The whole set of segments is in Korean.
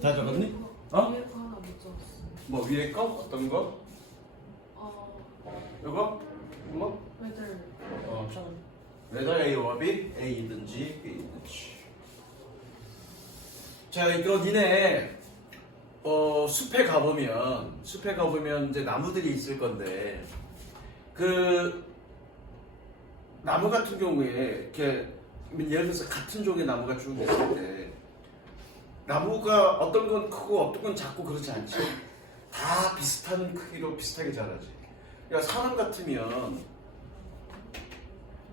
다 적었니? 어? 위에 거 하나 못 적었어. 뭐 위에 거? 어떤 거? 이거? 뭐? whether whether A or B? A든지 B든지. 자, 이거 니네 숲에 가보면 이제 나무들이 있을 건데 그 나무 같은 경우에 이렇게 예를 들어서 같은 종의 나무가 쭉 있을 때 나무가 어떤 건 크고 어떤 건 작고 그렇지 않지. 다 비슷한 크기로 비슷하게 자라지. 그러니까 사람 같으면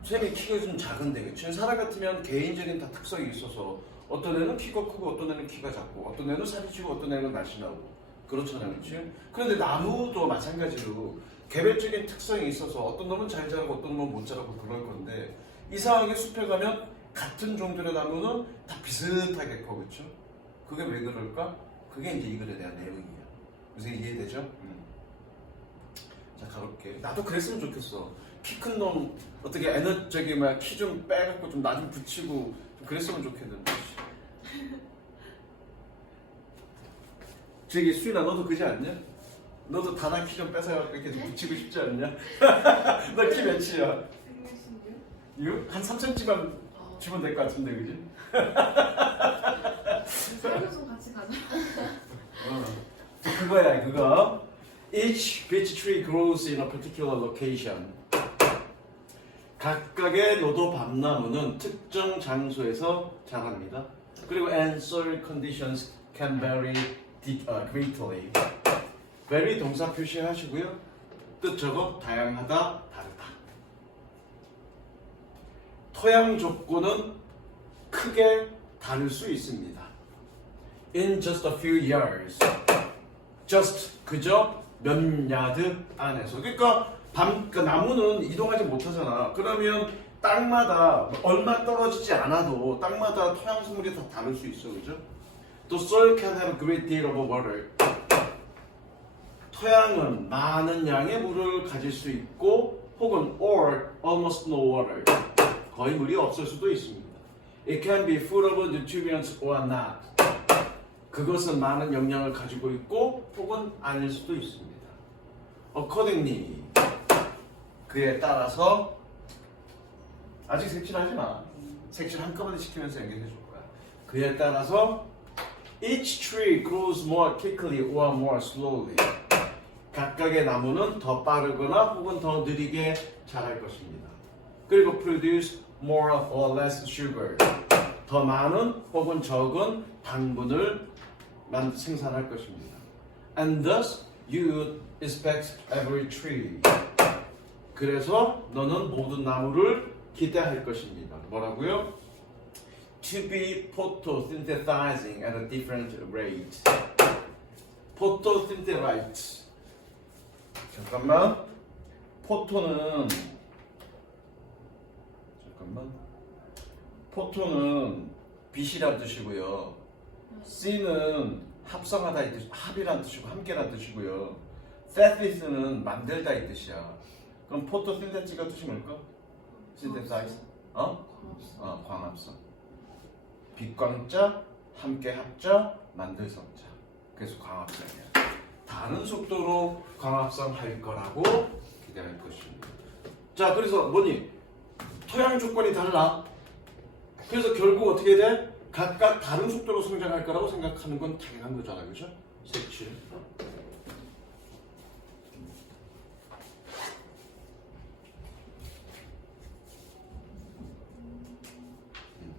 쌤이 키가 좀 작은데 그치? 사람 같으면 개인적인 다 특성이 있어서 어떤 애는 키가 크고 어떤 애는 키가 작고 어떤 애는 살이 찌고 어떤 애는 날씬하고 그렇잖아요, 그치? 그런데 나무도 마찬가지로 개별적인 특성이 있어서 어떤 놈은 잘 자라고 어떤 놈은 못 자라고 그럴 건데 이상하게 숲에 가면 같은 종들의 나무는 다 비슷하게 커, 그쵸? 그게 왜 그럴까? 그게 이제 이 글에 대한 내용이야. 그래서 이해되죠? 자, 가볼게. 나도 그랬으면 좋겠어. 키 큰 놈 어떻게 저기 막 키 좀 빼갖고 좀 나 좀 붙이고 좀 그랬으면 좋겠는데. 저기 수인아 너도 그지 않냐? 너도 다나 키 좀 뺏어갖고 이렇게 좀 붙이고 싶지 않냐? 너 키 몇이야? 6? 한 3cm만 주면 될 것 같은데 그지? 사료 좀 같이 가자. 그거야 그거. Each beech tree grows in a particular location. 각각의 노도 밤나무는 특정 장소에서 자랍니다. 그리고 and soil conditions can vary greatly. vary 동사 표시하시고요. 뜻 적어 다양하다, 다르다. 토양 조건은 크게 다를 수 있습니다. In just a few years. just 그저 몇 야드 안에서. 그러니까 그 나무는 이동하지 못하잖아. 그러면 땅마다 얼마 떨어지지 않아도 땅마다 토양 수물이 다 다를 수 있어, 그죠? The soil can have a great deal of water. 토양은 많은 양의 물을 가질 수 있고 혹은 or almost no water. 거의 물이 없을 수도 있습니다. It can be full of nutrients or not. 그것은 많은 영양을 가지고 있고 혹은 아닐 수도 있습니다. Accordingly, 그에 따라서 아직 색칠하지 마. 색칠 한꺼번에 시키면서 연결해 줄 거야. 그에 따라서 each tree grows more quickly or more slowly. 각각의 나무는 더 빠르거나 혹은 더 느리게 자랄 것입니다. 그리고 produce more or less sugar. 더 많은 혹은 적은 당분을 생산할 것입니다. And thus you inspect every tree. 그래서 너는 모든 나무를 기대할 것입니다. 뭐라고요? To be photosynthesizing at a different rate. photosynthesize. 잠깐만. 포토는 빛이란 뜻이고요. C는 합성하다 이 뜻, 합이란 뜻이고 함께란 뜻이고요. synthesis는 만들다 이 뜻이야. 그럼 포토신테시스가 뜻이 뭘까? synthesize. 광합성. 빛광자, 함께 합자, 만들 성자. 그래서 광합성이야. 다른 속도로 광합성 할 거라고 기대할 것입니다. 자, 그래서 뭐니? 토양 조건이 달라. 그래서 결국 어떻게 돼? 각각 다른 속도로 성장할 거라고 생각하는 건 당연한 거잖아요, 그죠? 색칠.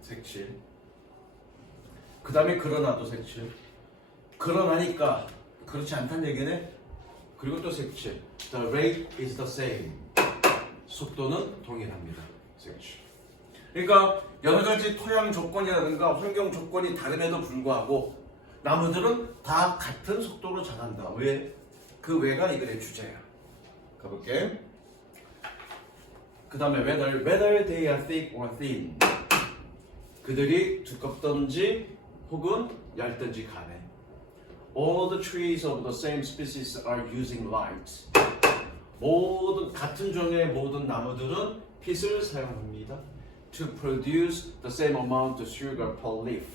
색칠. 그 다음에 그러나도 색칠. 그러나니까 그렇지 않다는 얘기네. 그리고 또 색칠. The rate is the same. 속도는 동일합니다. 색칠. 그러니까 여러 가지 토양 조건이라든가 환경 조건이 다름에도 불구하고 나무들은 다 같은 속도로 자란다. 왜? 그 왜가 이 글의 주제야. 가볼게. 그 다음에 whether they are thick or thin. 그들이 두껍던지 혹은 얇던지 간에. All the trees of the same species are using light. 모든 같은 종의 모든 나무들은 빛을 사용합니다. To produce the same amount of sugar per leaf.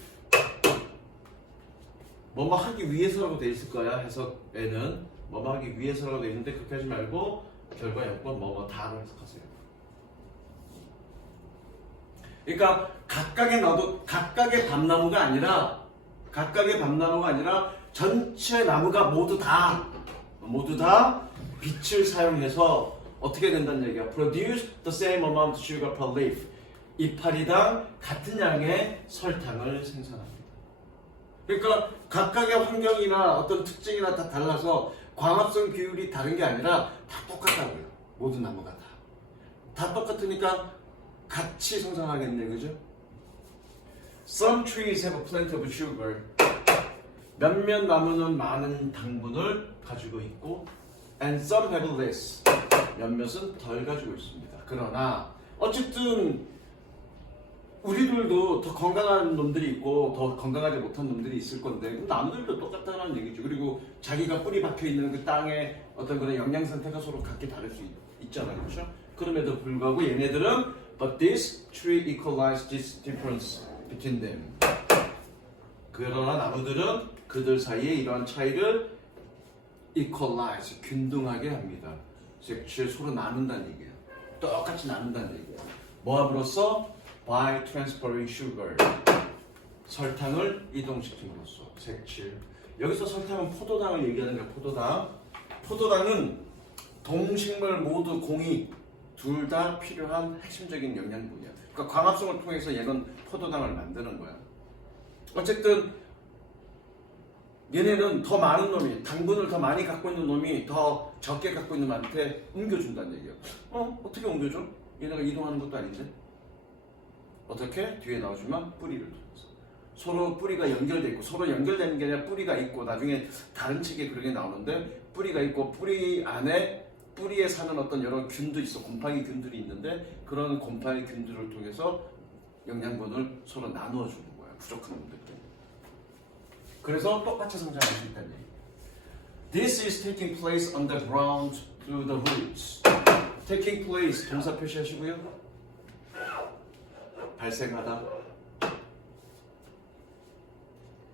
뭐뭐 하기 위해서라고 돼 있을 거야. 해석에는 뭐뭐 하기 위해서라고 돼 있는데 그렇게 하지 말고 결과 여건 뭐뭐 다로 해석하세요. 그러니까 각각의 밤나무가 아니라 전체 나무가 모두 다 빛을 사용해서 어떻게 된다는 얘기야. Produce the same amount of sugar per leaf. 이파리당 같은 양의 설탕을 생산합니다. 그러니까 각각의 환경이나 어떤 특징이나 다 달라서 광합성 비율이 다른 게 아니라 다 똑같다고요. 모든 나무가 다 똑같으니까 같이 생산하겠네, 그죠? Some trees have plenty of sugar. 몇몇 나무는 많은 당분을 가지고 있고, and some have less. 몇몇은 덜 가지고 있습니다. 그러나 어쨌든 우리들도 더 건강한 놈들이 있고 더 건강하지 못한 놈들이 있을 건데 나무들도 똑같다는 얘기죠. 그리고 자기가 뿌리 박혀 있는 그 땅에 어떤 그런 영양 상태가 서로 각기 다를 수 있잖아요, 그렇죠? 그럼에도 불구하고 얘네들은 but this tree equalizes this difference between them. 그러나 나무들은 그들 사이에 이러한 차이를 equalize, 균등하게 합니다. 즉 서로 나눈다는 얘기예요. 똑같이 나눈다는 얘기예요. 뭐함으로써? by transferring sugar. 설탕을 이동시킴으로써. 색칠. 여기서 설탕은 포도당을 얘기하는 거예요. 포도당은 동식물 모두 공이 둘 다 필요한 핵심적인 영양분이야. 그러니까 광합성을 통해서 얘는 포도당을 만드는 거야. 어쨌든 얘네는 더 많은 놈이, 당분을 더 많이 갖고 있는 놈이 더 적게 갖고 있는 놈한테 옮겨준다는 얘기야. 어떻게 옮겨줘? 얘네가 이동하는 것도 아닌데. 어떻게? 뒤에 나오지만 뿌리를 통해서. 서로 뿌리가 연결돼 있고, 서로 연결되는 게 아니라 뿌리가 있고, 나중에 다른 책에 그렇게 나오는데 뿌리가 있고 뿌리 안에 뿌리에 사는 어떤 여러 균도 있어. 곰팡이 균들이 있는데 그런 곰팡이 균들을 통해서 영양분을 서로 나누어 주는 거야. 부족한 놈들께. 그래서 똑같이 성장할 수 있다는 얘기. This is taking place on the ground through the roots. Taking place 동사 표시하시고요. 발생하다.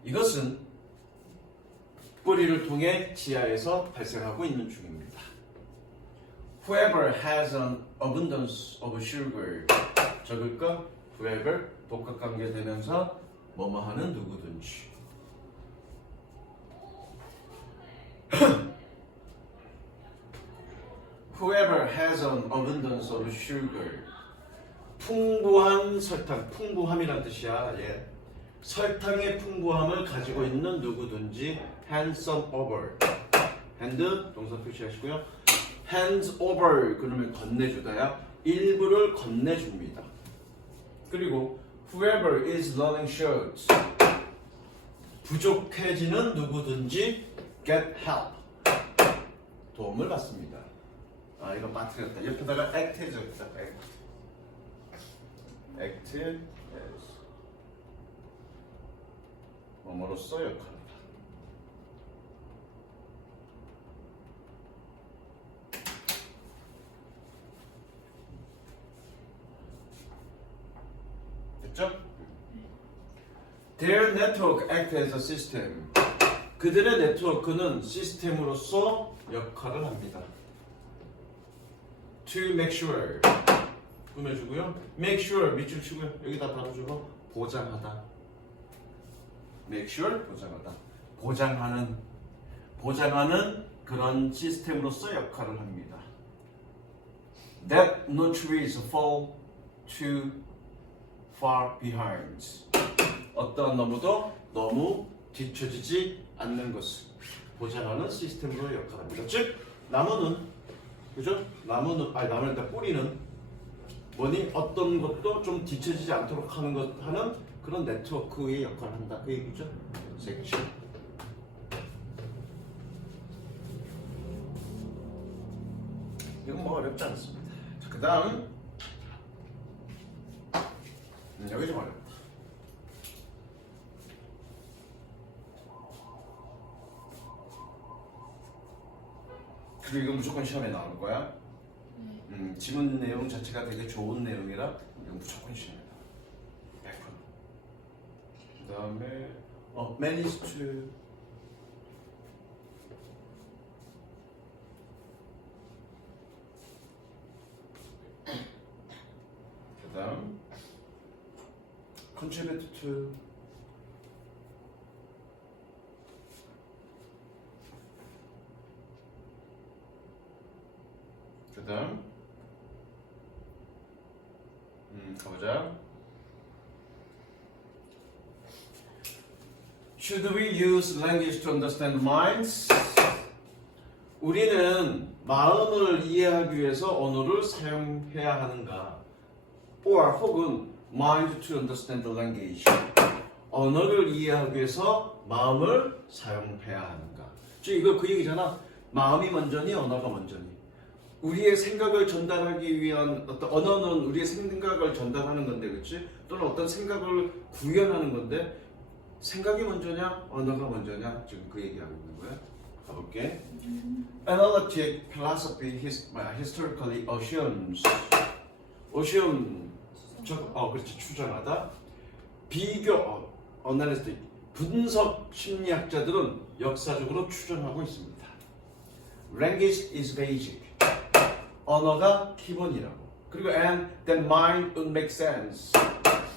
이것은 뿌리를 통해 지하에서 발생하고 있는 중입니다. Whoever has an abundance of sugar. 적을까? Whoever 복합관계 되면서 뭐뭐 하는 누구든지. Whoever has an abundance of sugar. 풍부한 설탕, 풍부함이란 뜻이야. 예. 설탕의 풍부함을 가지고 있는 누구든지 hands over. hand 동사 표시하시고요. hands over 그러면 건네주다야. 일부를 건네줍니다. 그리고 whoever is running short. 부족해지는 누구든지 get help. 도움을 받습니다. 아 이거 빠뜨렸다. 옆에다가 act 해줬다. act as 뭐뭐로써 역할이다. 됐죠? Their network act as a system. 그들의 네트워크는 시스템으로서 역할을 합니다. To make sure. 꾸며주고요. Make sure 밑줄 치고요. 여기다 바로 주고 보장하다. Make sure 보장하다. 보장하는 그런 시스템으로서 역할을 합니다. That no trees fall too far behind. 어떠한 나무도 너무 뒤처지지 않는 것을 보장하는 시스템으로 역할합니다. 즉 나무는 그죠? 나무는 뿌리는 뭐니 어떤 것도 좀 뒤처지지 않도록 하는 그런 네트워크의 역할을 한다. 그 얘기죠. 섹션. 이건 뭐 어렵지 않습니다. 자, 그다음 여기 좀 어렵다. 그리고 이거 무조건 시험에 나올 거야. 지문 내용 자체가 되게 좋은 내용이라 이건 무조건 시험에 나와. 100%. 그 다음에 manage to contribute to. 그 다음 가보자. Should we use language to understand minds? 우리는 마음을 이해하기 위해서 언어를 사용해야 하는가? Or 혹은 mind to understand the language. 언어를 이해하기 위해서 마음을 사용해야 하는가? 즉 이거 그 얘기잖아. 마음이 먼저니 언어가 먼저니. 우리의 생각을 전달하기 위한 어떤 언어는 우리의 생각을 전달하는 건데, 그렇지? 또는 어떤 생각을 구현하는 건데, 생각이 먼저냐, 언어가 먼저냐? 지금 그 얘기하고 있는 거야. 가볼게. Analytic philosophy historically assumes. 그렇지, 추정하다. analytic 분석 심리학자들은 역사적으로 추정하고 있습니다. Language is basic. 언어가 기본이라고. 그리고 and then mind would make sense.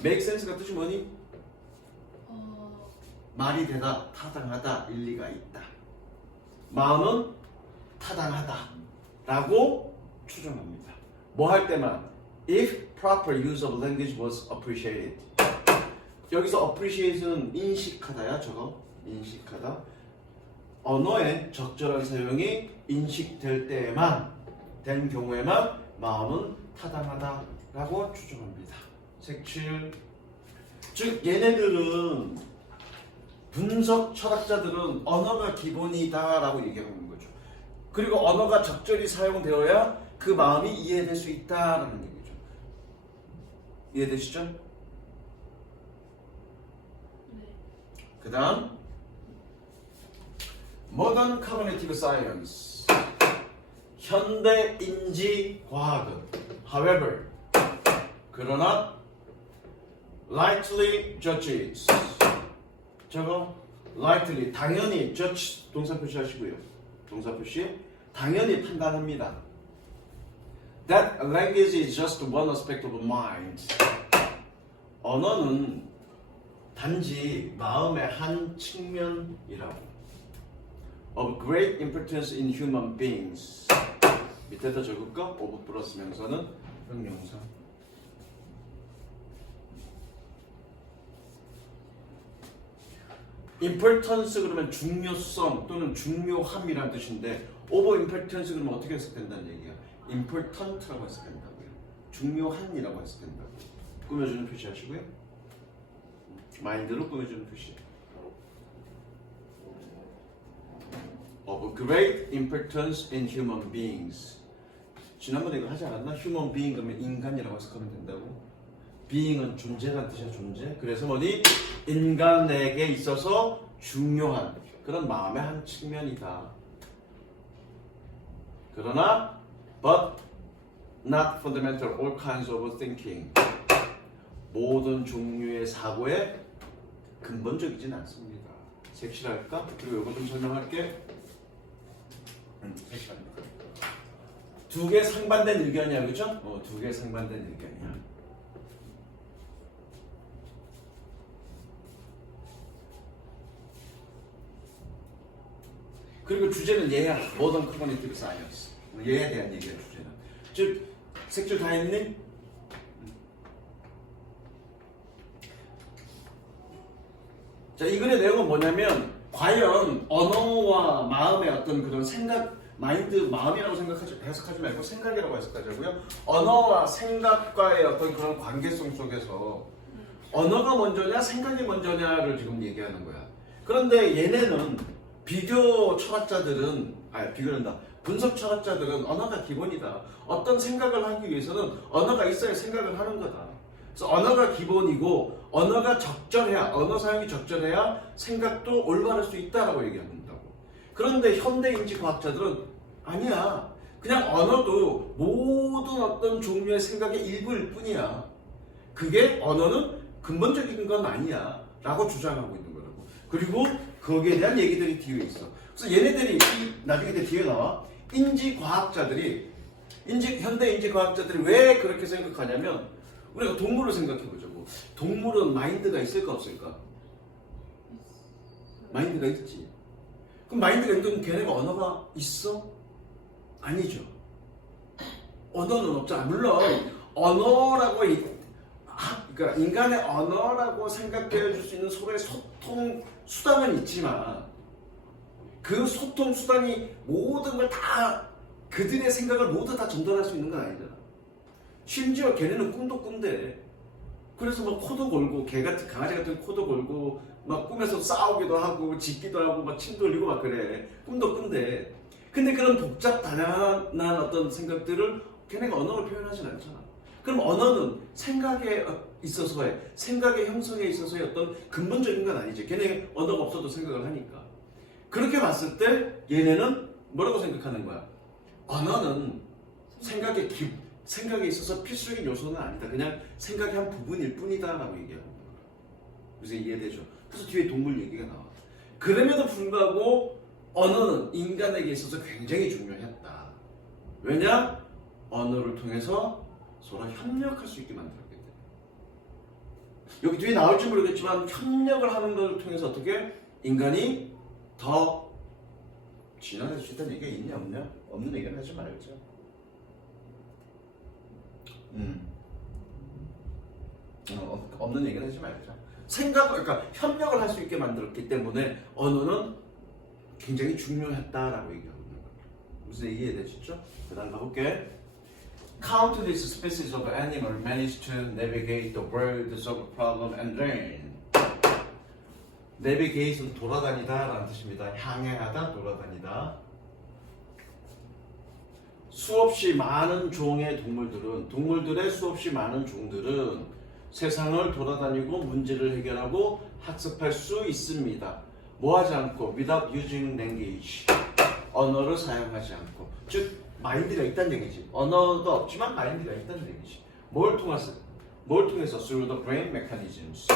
make sense가 뜻이 뭐니? 말이 되다, 타당하다, 일리가 있다. 마음은 타당하다 라고 추정합니다. 뭐 할 때만 if proper use of language was appreciated. 여기서 appreciate는 인식하다야. 저거 인식하다. 언어의 적절한 사용이 인식될 때에만, 된 경우에만 마음은 타당하다라고 추정합니다. 색칠. 즉 얘네들은 분석 철학자들은 언어가 기본이다라고 얘기하는 거죠. 그리고 언어가 적절히 사용되어야 그 마음이 이해될 수 있다라는 얘기죠. 이해되시죠? 네. 그 다음 Modern Cognitive Science. 현대 인지 과학은 however 그러나 lightly judges. 저거 lightly 당연히 judge 동사 표시하시고요. 동사 표시 당연히 판단합니다. That language is just one aspect of mind. 언어는 단지 마음의 한 측면이라고. Of great importance in human beings. 밑에다 적을까? of 플러스 명사는 형용사. importance 그러면 중요성 또는 중요함이라는 뜻인데 of importance 그러면 어떻게 해석된다는 얘기야? important라고 해석된다고요. 중요한이라고 해석된다고. 꾸며주는 표시하시고요. 마인드로 꾸며주는 표시. Of great importance in human beings. 지난번에 이거 하지 않았나? human being 그러면 인간이라고 해석하면 된다고. being은 존재라는 뜻이야, 존재. 그래서 뭐니? 인간에게 있어서 중요한 그런 마음의 한 측면이다. 그러나 but not fundamental all kinds of thinking. 모든 종류의 사고에 근본적이진 않습니다. 색칠할까? 그리고 이거 좀 설명할게. 색칠합니다. 두 개 상반된 의견이야, 그죠? 두 개 상반된 의견이야. 그리고 주제는 얘야. Modern Cognitive Science. 얘에 대한 얘기야, 주제는. 즉, 색칠 다 했니? 자, 이 글의 내용은 뭐냐면 과연 언어와 마음의 어떤 그런 생각, 마인드, 마음이라고 해석하지 말고 생각이라고 해석하자고요. 언어와 생각과의 어떤 그런 관계성 속에서 언어가 먼저냐, 생각이 먼저냐를 지금 얘기하는 거야. 그런데 얘네는 비교 철학자들은, 비교된다. 분석 철학자들은 언어가 기본이다. 어떤 생각을 하기 위해서는 언어가 있어야 생각을 하는 거다. 그래서 언어가 기본이고 언어가 적절해야, 언어 사용이 적절해야 생각도 올바를 수 있다라고 얘기한다고. 그런데 현대 인지 과학자들은 아니야. 그냥 언어도 모든 어떤 종류의 생각의 일부일 뿐이야. 그게 언어는 근본적인 건 아니야 라고 주장하고 있는 거라고. 그리고 거기에 대한 얘기들이 뒤에 있어. 그래서 얘네들이 나중에 뒤에 나와. 현대 인지 과학자들이 왜 그렇게 생각하냐면 우리가 동물을 생각해보자고. 말고 동물은 마인드가 있을까 없을까? 마인드가 있지. 그럼 마인드가 있는 걔네가 언어가 있어? 아니죠. 언어는 없잖아. 물론 언어라고 그러니까 인간의 언어라고 생각해 줄 수 있는 서로의 소통 수단은 있지만 그 소통 수단이 모든 걸 다 그들의 생각을 모두 다 전달할 수 있는 건 아니잖아. 심지어 걔네는 꿈도 꾼대. 그래서 막 코도 골고 강아지 같은 코도 골고 막 꿈에서 싸우기도 하고 짖기도 하고 막 침 돌리고 막 그래. 꿈도 꾼대. 근데 그런 복잡 다양한 어떤 생각들을 걔네가 언어로 표현하진 않잖아. 그럼 언어는 생각에 있어서의 생각의 형성에 있어서의 어떤 근본적인 건 아니지. 걔네 언어가 없어도 생각을 하니까. 그렇게 봤을 때 얘네는 뭐라고 생각하는 거야? 언어는 생각에 있어서 필수적인 요소는 아니다. 그냥 생각의 한 부분일 뿐이다라고 얘기하는 거야. 그래서 이해되죠? 그래서 뒤에 동물 얘기가 나와. 그럼에도 불구하고 언어는 인간에게 있어서 굉장히 중요했다. 왜냐? 언어를 통해서 서로 협력할 수 있게 만들었기 때문에. 여기 뒤에 나올지 모르겠지만 협력을 하는 것을 통해서 어떻게 인간이 더 진화할 수 있다는 얘기가 있냐 없냐? 없는 얘기는 하지 말죠. 없는 얘기는 하지 말자. 그러니까 협력을 할 수 있게 만들었기 때문에 언어는 굉장히 중요했다라고 얘기하고 있는 거예요. 무슨 이해되시죠? 그 다음 가볼게. Countless species of animal manage to navigate the world, solve problem and reign. Navigate은 돌아다니다 라는 뜻입니다. 항해하다, 돌아다니다. 수없이 많은 종의 동물들의 수없이 많은 종들은 세상을 돌아다니고 문제를 해결하고 학습할 수 있습니다. 뭐 하지 않고 without using language. 언어를 사용하지 않고. 즉 마인드가 있다는 얘기지. 언어도 없지만 마인드가 있다는 얘기지. 뭘 통해서 through the brain mechanisms.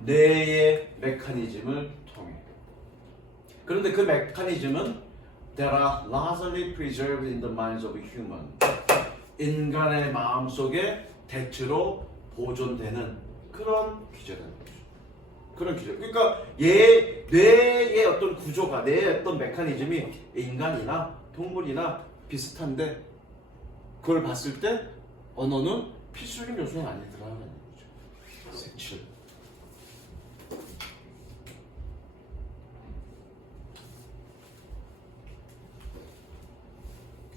뇌의 메커니즘을 통해. 그런데 그 메커니즘은 that are largely preserved in the minds of human. 인간의 마음속에 대체로 보존되는 그런 기제라는 거죠. 그런 기제. 그러니까 뇌의 어떤 구조가, 뇌의 어떤 메커니즘이 인간이나 동물이나 비슷한데 그걸 봤을 때 언어는 필수적인 요소는 아니더라라는 거죠. 색칠.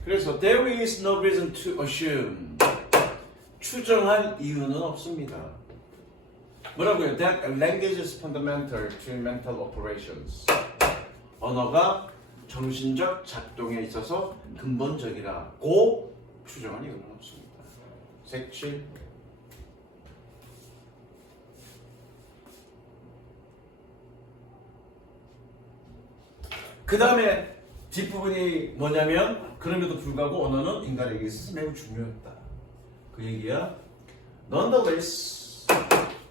그래서 there is no reason to assume. 추정할 이유는 없습니다. 뭐라고요? That language is fundamental to mental operations. 언어가 정신적 작동에 있어서 근본적이라고 추정할 이유는 없습니다. 색칠. 그 다음에 뒷부분이 뭐냐면 그럼에도 불구하고 언어는 인간에게 있어서 매우 중요했다. 그 얘기야. Nonetheless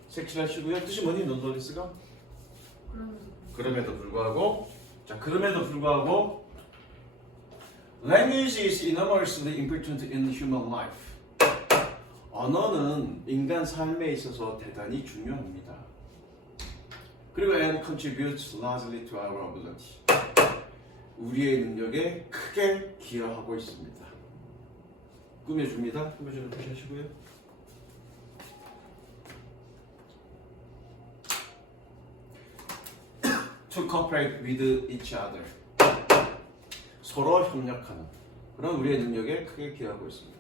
색칠하시고요. 뜻이 뭐니? nonetheless가? 그럼에도 불구하고 그럼에도 불구하고 Language is enormously important in human life. 언어는 인간 삶에 있어서 대단히 중요합니다. 그리고 and contributes largely to our ability. 우리의 능력에 크게 기여하고 있습니다. 꾸며줍니다. 꾸며주는 표시하시고요. To cooperate with each other. 서로 협력하는 그런 우리의 능력에 크게 기여하고 있습니다.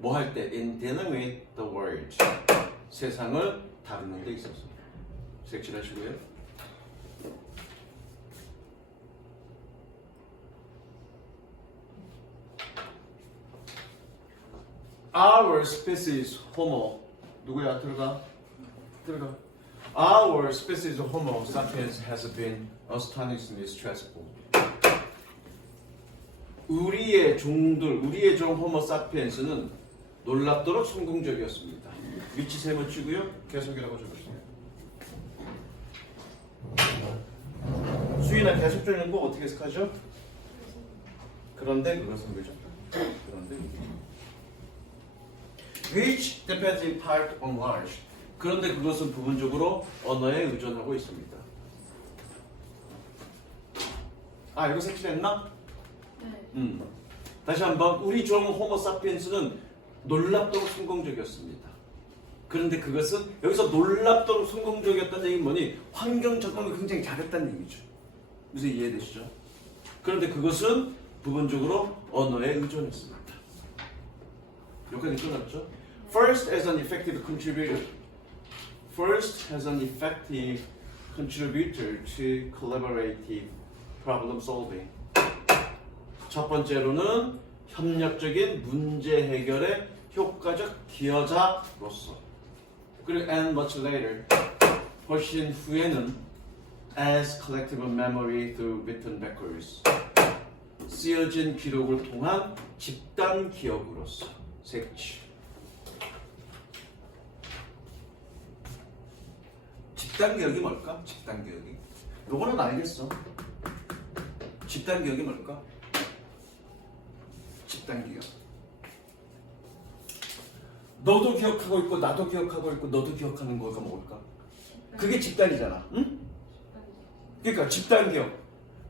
뭐 할 때? In dealing with the world. 세상을 다루는 데 있어서. 색칠하시고요. Our species Homo 누구야? 들어가. Our species Homo sapiens has been astonishingly stressful. 우리의 종 Homo sapiens는 놀랍도록 성공적이었습니다. 위치 세모 치고요. 계속이라고 적으세요. 수위나 계속 적는 거 어떻게 해석하죠? 그런데 그것은 왜죠? 그런데 which depends in part on large. 그런데 그것은 부분적으로 언어에 의존하고 있습니다. 아, 이거 색칠했나? 네. 다시 한번 우리 종 호모사피엔스는 놀랍도록 성공적이었습니다. 그런데 그것은 여기서 놀랍도록 성공적이었다는 얘기는 뭐니? 환경 적응을 굉장히 잘했다는 얘기죠. 무슨 이해되시죠? 그런데 그것은 부분적으로 언어에 의존했습니다. 여기까지 끝났죠? First as an effective contributor. First as an effective contributor to collaborative problem solving. 첫 번째로는 협력적인 문제 해결의 효과적 기여자로서. 그리고 and much later, 훨씬 후에는 as collective memory through written records. 쓰여진 기록을 통한 집단 기억으로서. 색칠. 집단 기억이 뭘까? 집단 기억이. 요거는 알겠어. 집단 기억이 뭘까? 집단 기억. 너도 기억하고 있고 나도 기억하고 있고 너도 기억하는 거가 뭘까? 그게 집단이잖아. 응? 그러니까 집단 기억.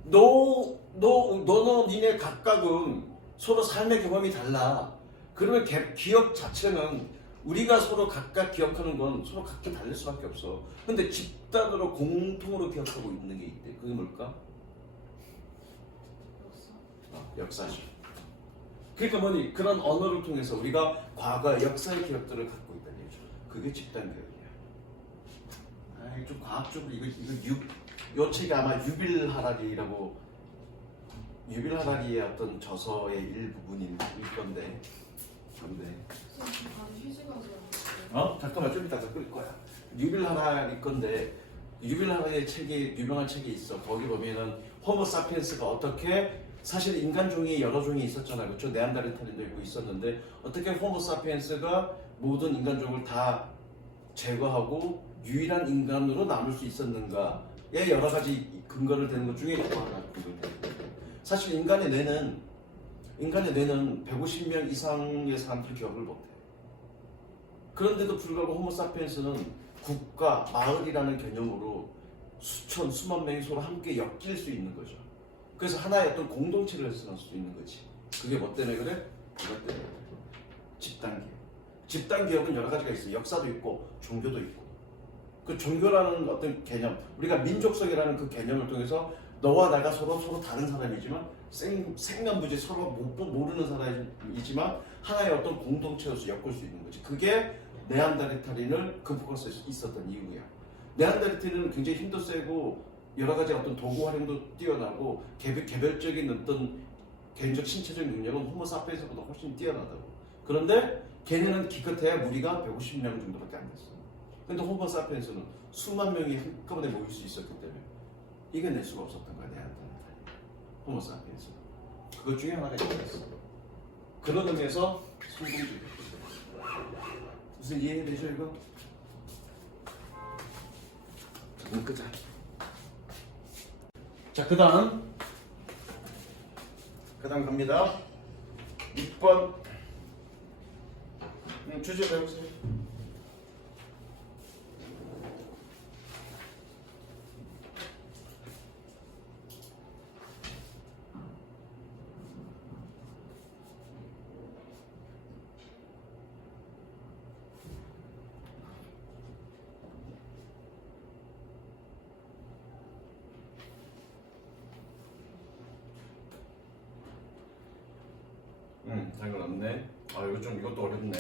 너는 니네 각각은 서로 삶의 경험이 달라. 그러면 기억 자체는 우리가 서로 각각 기억하는 건 서로 각기 다를 수밖에 없어. 근데 집단으로 공통으로 기억하고 있는 게 있대. 그게 뭘까? 역사죠. 그러니까 뭐니? 그런 언어를 통해서 우리가 과거의 역사의 기억들을 갖고 있다는 얘기죠. 그게 집단 기억이야. 아, 좀 과학적으로 요 책이 아마 유빌 하라리의 어떤 저서의 일부분일 건데. 선생님 바로 휴직하세요. 잠깐만 좀 이따가 끌 거야. 유빌 하라리 건데 유빌 하라리의 책이 유명한 책이 있어. 거기 보면은 호모 사피엔스가 어떻게 사실 인간 종이 여러 종이 있었잖아요. 그렇죠? 네안데르탈인도 있고 있었는데 어떻게 호모 사피엔스가 모든 인간 종을 다 제거하고 유일한 인간으로 남을 수 있었는가에 여러 가지 근거를 대는 것 중에 하나가 근거를 대는 거예요. 사실 인간의 뇌는 150명 이상의 사람들이 기억을 못해. 그런데도 불구하고 호모 사피엔스는 국가, 마을이라는 개념으로 수만 명이 서로 함께 엮일 수 있는 거죠. 그래서 하나의 어떤 공동체를 형성할 수 있는 거지. 그게 뭐 때문에 그래? 그것 때문에. 집단 기억. 집단 기억은 여러 가지가 있어요. 역사도 있고 종교도 있고. 그 종교라는 어떤 개념, 우리가 민족성이라는 그 개념을 통해서 너와 나가 서로 다른 사람이지만 생면부지 서로 모르는 사람이지만 하나의 어떤 공동체로서 엮을 수 있는 거지. 그게 네안데르탈인을 극복할 수 있었던 이유야. 네안데르탈인은 굉장히 힘도 세고 여러 가지 어떤 도구 활용도 뛰어나고 개별적인 어떤 개인적 신체적 능력은 호모 사피엔스보다 훨씬 뛰어나다고. 그런데 걔네는 기껏해야 무리가 150명 정도밖에 안 됐어. 근데 호모 사피엔스는 수만 명이 한꺼번에 모일 수 있었기 때문에 이겨낼 수가 없었던 거야. 네안데르탈 호모 사피엔스. 그것 중에 하나가 있었어. 그런 의미에서 성공적이었어. 무슨 이해되죠 이거? 조금 끄자. 자, 그 다음 갑니다. 6번 주제 배우세요. 상관없네. 이것도 어렵네.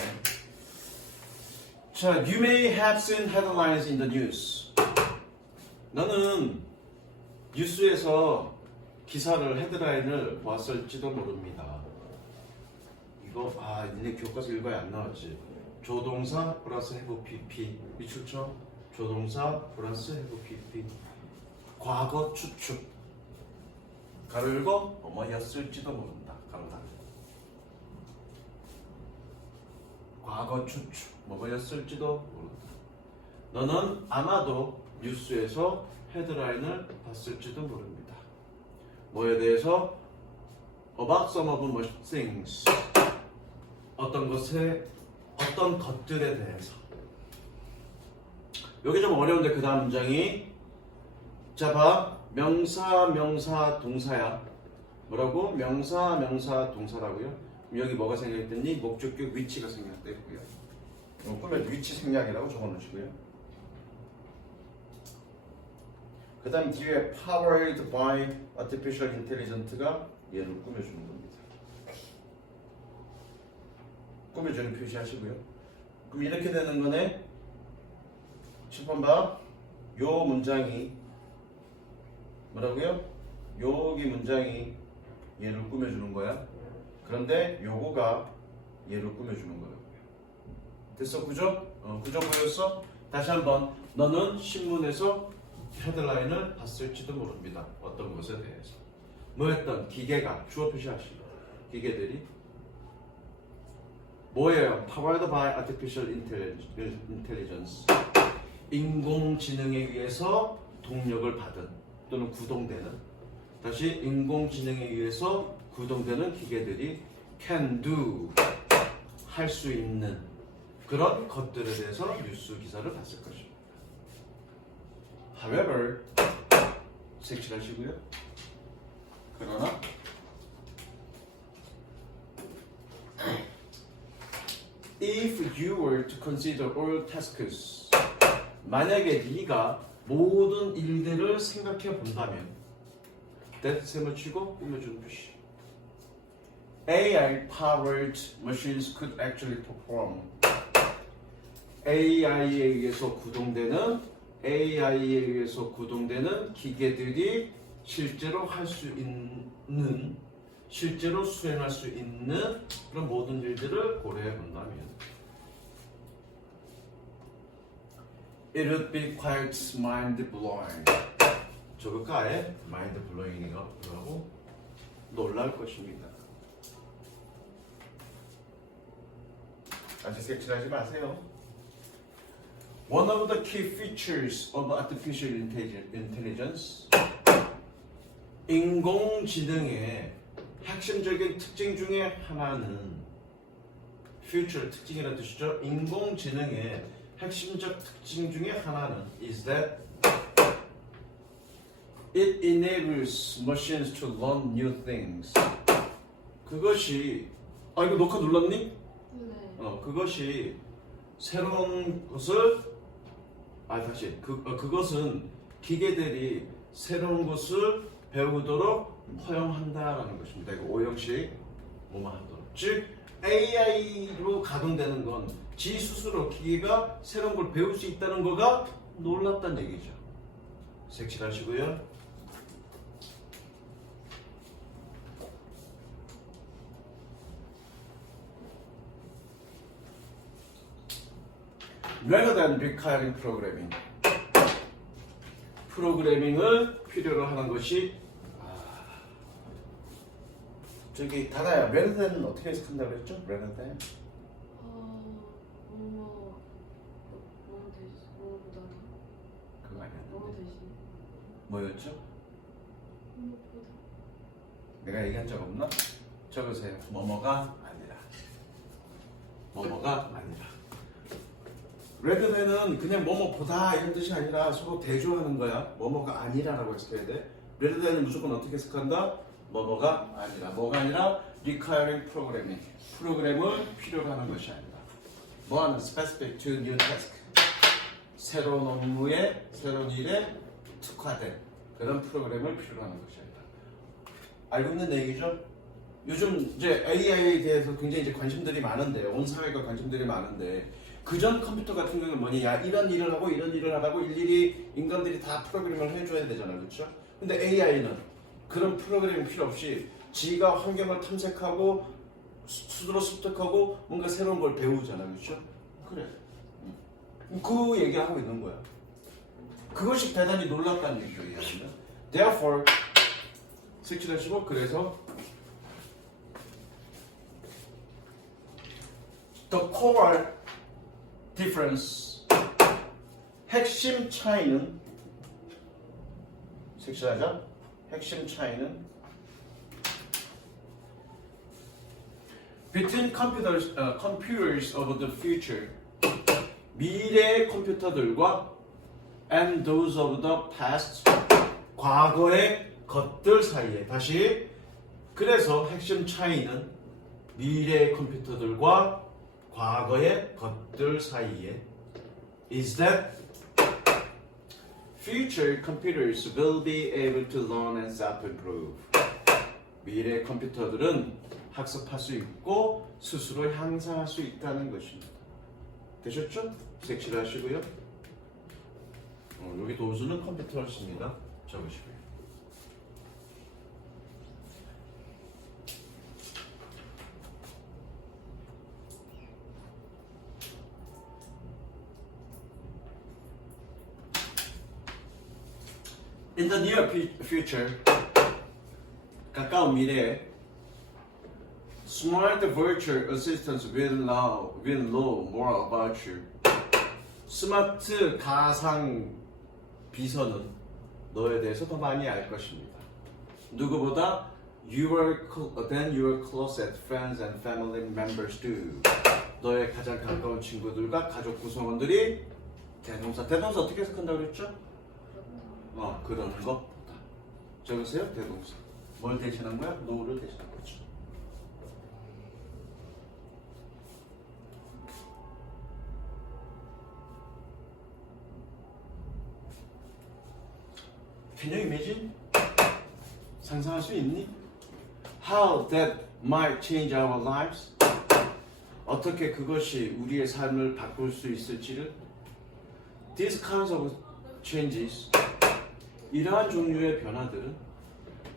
자, you may have seen headlines in the news. 너는 뉴스에서 기사를 헤드라인을 보았을지도 모릅니다. 이거 니네 교과서 읽어야 안 나왔지. 조동사 플러스 have PP 미출처. 조동사 플러스 have PP. 과거 추측. 가로 읽어 뭐였을지도 모른다. 가로 닫고. 과거 추측, 뭐였을지도 모른다. 너는 아마도 뉴스에서 헤드라인을 봤을지도 모릅니다. 뭐에 대해서? About some of things. 어떤 것들에 대해서. 여기 좀 어려운데 그 다음 문장이 자 봐. 명사 명사 동사야. 뭐라고? 명사 명사 동사라고요. 그럼 여기 뭐가 생략됐니? 목적격 위치가 생략됐고요. 그러면 위치 생략이라고 적어놓으시고요. 그 다음 뒤에 powered by artificial intelligence가 얘를 꾸며주는 겁니다. 꾸며주는 표시 하시고요. 그럼 이렇게 되는 거네. 10번 봐. 요 문장이 뭐라고요? 여기 문장이 얘를 꾸며주는 거야. 그런데 요거가 얘를 꾸며주는 거라고요. 됐어 구조? 구조 보였어? 다시 한번 너는 신문에서 헤드라인을 봤을지도 모릅니다. 어떤 것에 대해서. 뭐였던 기계가 주어 표시하시고 기계들이 뭐예요? Powered by artificial intelligence. 인공지능에 의해서 동력을 받은 또는 구동되는 다시 인공지능에 의해서 구동되는 기계들이 can do 할 수 있는 그런 것들에 대해서 뉴스 기사를 봤을 것입니다. However 색칠하시고요. 그러나 if you were to consider all tasks 만약에 네가 모든 일들을 생각해 본다면 that 세모 치고 꾸며주는 표시 AI powered machines could actually perform AI에 의해서 구동되는 기계들이 실제로 할 수 있는 실제로 수행할 수 있는 그런 모든 일들을 고려해 본다면 It would be quite mind-blowing. 저거가 아예 mind-blowing이라고 놀랄 것입니다. 아직 색칠하지 마세요. One of the key features of artificial intelligence 인공지능의 핵심적인 특징 중에 하나는 future 특징이라는 뜻이죠. 인공지능의 핵심적 특징 중에 하나는 is that it enables machines to learn new things. 그것이 이거 녹화 눌렀니? 네. 그것이 새로운 것을 그것은 기계들이 새로운 것을 배우도록 허용한다라는 것입니다. 이거 오형식 뭐만 하도록. 즉 AI로 가동되는 건 지 스스로 기계가 새로운 걸 배울 수 있다는 거가 놀랍다는 얘기죠. 색칠하시고요. Rather than requiring programming. 프로그래밍을 필요로 하는 것이 저기 다다야 rather than은 어떻게 해석한다고 그랬죠? rather than 뭐보다도 그거 뭐 아니었는데 대신 뭐였죠? 뭐보다 내가 얘기한 적 없나? 적으세요. 뭐뭐가 아니라 뭐뭐가 아니라 rather than은 그냥 뭐뭐보다 이런 뜻이 아니라 서로 대조하는 거야. 뭐뭐가 아니라라고 해석해야 돼. rather than은 무조건 어떻게 해석한다? 뭐뭐가 아니라 뭐가 아니라 requiring programming 프로그램을 필요로 하는 것이 아니다. 뭐하는 specific to new task 새로운 업무에 새로운 일에 특화된 그런 프로그램을 필요로 하는 것이 아니다. 알고 있는 얘기죠? 요즘 이제 AI에 대해서 굉장히 이제 관심들이 많은데 온 사회가 관심들이 많은데 그전 컴퓨터 같은 경우는 뭐니? 야 이런 일을 하고 이런 일을 하라고 일일이 인간들이 다 프로그램을 해줘야 되잖아, 그렇죠? 근데 AI는 그런 프로그램이 필요 없이 지가 환경을 탐색하고 스스로 습득하고 뭔가 새로운 걸 배우잖아, 그렇죠? 그래. 그 얘기하고 있는 거야. 그것이 대단히 놀랍다는 얘기죠, 얘기하시면. Therefore, 색칠하시고 그래서 the core difference 핵심 차이는 색칠하자. 핵심 차이는 between computers of the future 미래의 컴퓨터들과 and those of the past. 과거의 것들 사이에. 다시. 그래서 핵심 차이는 미래의 컴퓨터들과 과거의 것들 사이에 is that future computers will be able to learn and self-improve. 미래 컴퓨터들은 학습할 수 있고 스스로 향상할 수 있다는 것입니다. 되셨죠? 색칠 하시고요. 여기 도수는 컴퓨터를 씁니다. 적으시고요. In the near future, 가까운 미래에 smart virtual assistants will know more about you. 스마트 가상 비서는 너에 대해서 더 많이 알 것입니다. 누구보다 than your closest friends and family members do. 너의 가장 가까운 친구들과 가족 구성원들이 대동사 어떻게 해석한다고 그랬죠? 그러는 것보다. 적으세요. 대동사. 뭘 대신한 거야? no를 대신한 거죠. Can you imagine? 상상할 수 있니? How that might change our lives? 어떻게 그것이 우리의 삶을 바꿀 수 있을지를? These kinds of changes, 이러한 종류의 변화들은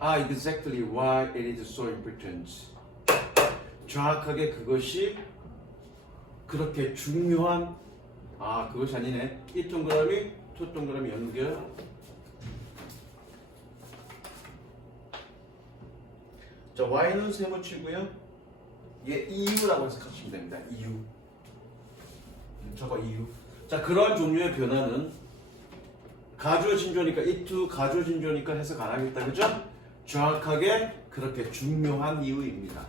are exactly why it is so important. 정확하게 그것이 그렇게 중요한 그것이 아니네. 이 동그라미, 두 동그라미 연결. 자, y는 세모치고요. 얘 이유라고 해석하시면 됩니다. 이유. 저거 이유. 자, 그러한 종류의 변화는 가주어 진조니까 이투 가주어 진조니까 해석 안 하겠다. 그죠? 정확하게 그렇게 중요한 이유입니다.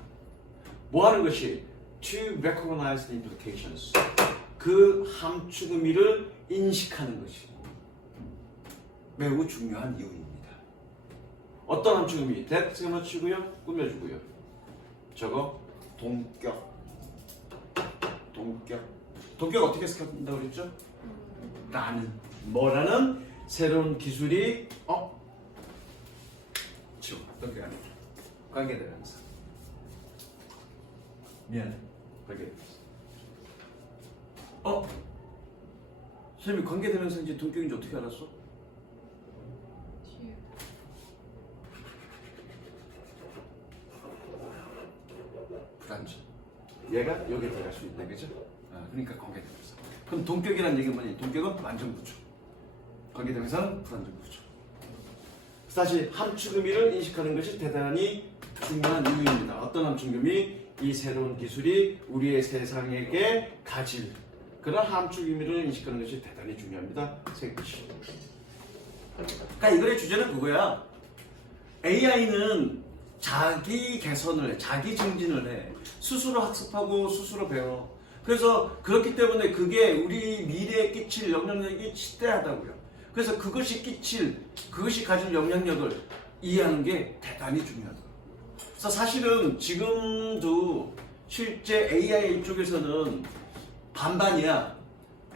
뭐 하는 것이? To recognize the implications. 그 함축 의미를 인식하는 것이 매우 중요한 이유입니다. 어떤 함축 의미? that 세모치고요. 꾸며주고요. 저거 동격. 동격 어떻게 해석한다고 그랬죠? 라는. 뭐라는 새로운 기술이 지워. 동격 아니야. 관계대명사. 미안해. 관계대명사. 선생님이 관계대명사인지 동격인지 어떻게 알았어? 뒤에. 불안전. 얘가 여기에 들어갈 수 있다, 그죠? 그러니까 관계대명사. 그럼 동격이라는 얘기는 뭐니? 동격은 완전구조. 관계대명사는 불완전구조. 다시 함축 의미를 인식하는 것이 대단히 중요한 이유입니다. 어떤 함축 의미? 이 새로운 기술이 우리의 세상에게 가질 그런 함축 의미를 인식하는 것이 대단히 중요합니다. 색치. 그러니까 이거의 주제는 그거야. AI는 자기 개선을 해, 자기 증진을 해. 스스로 학습하고 스스로 배워. 그래서 그렇기 때문에 그게 우리 미래에 끼칠 영향력이 지대하다고요. 그래서 그것이 가진 영향력을 이해하는 게 대단히 중요하다. 그래서 사실은 지금도 실제 AI 쪽에서는 반반이야.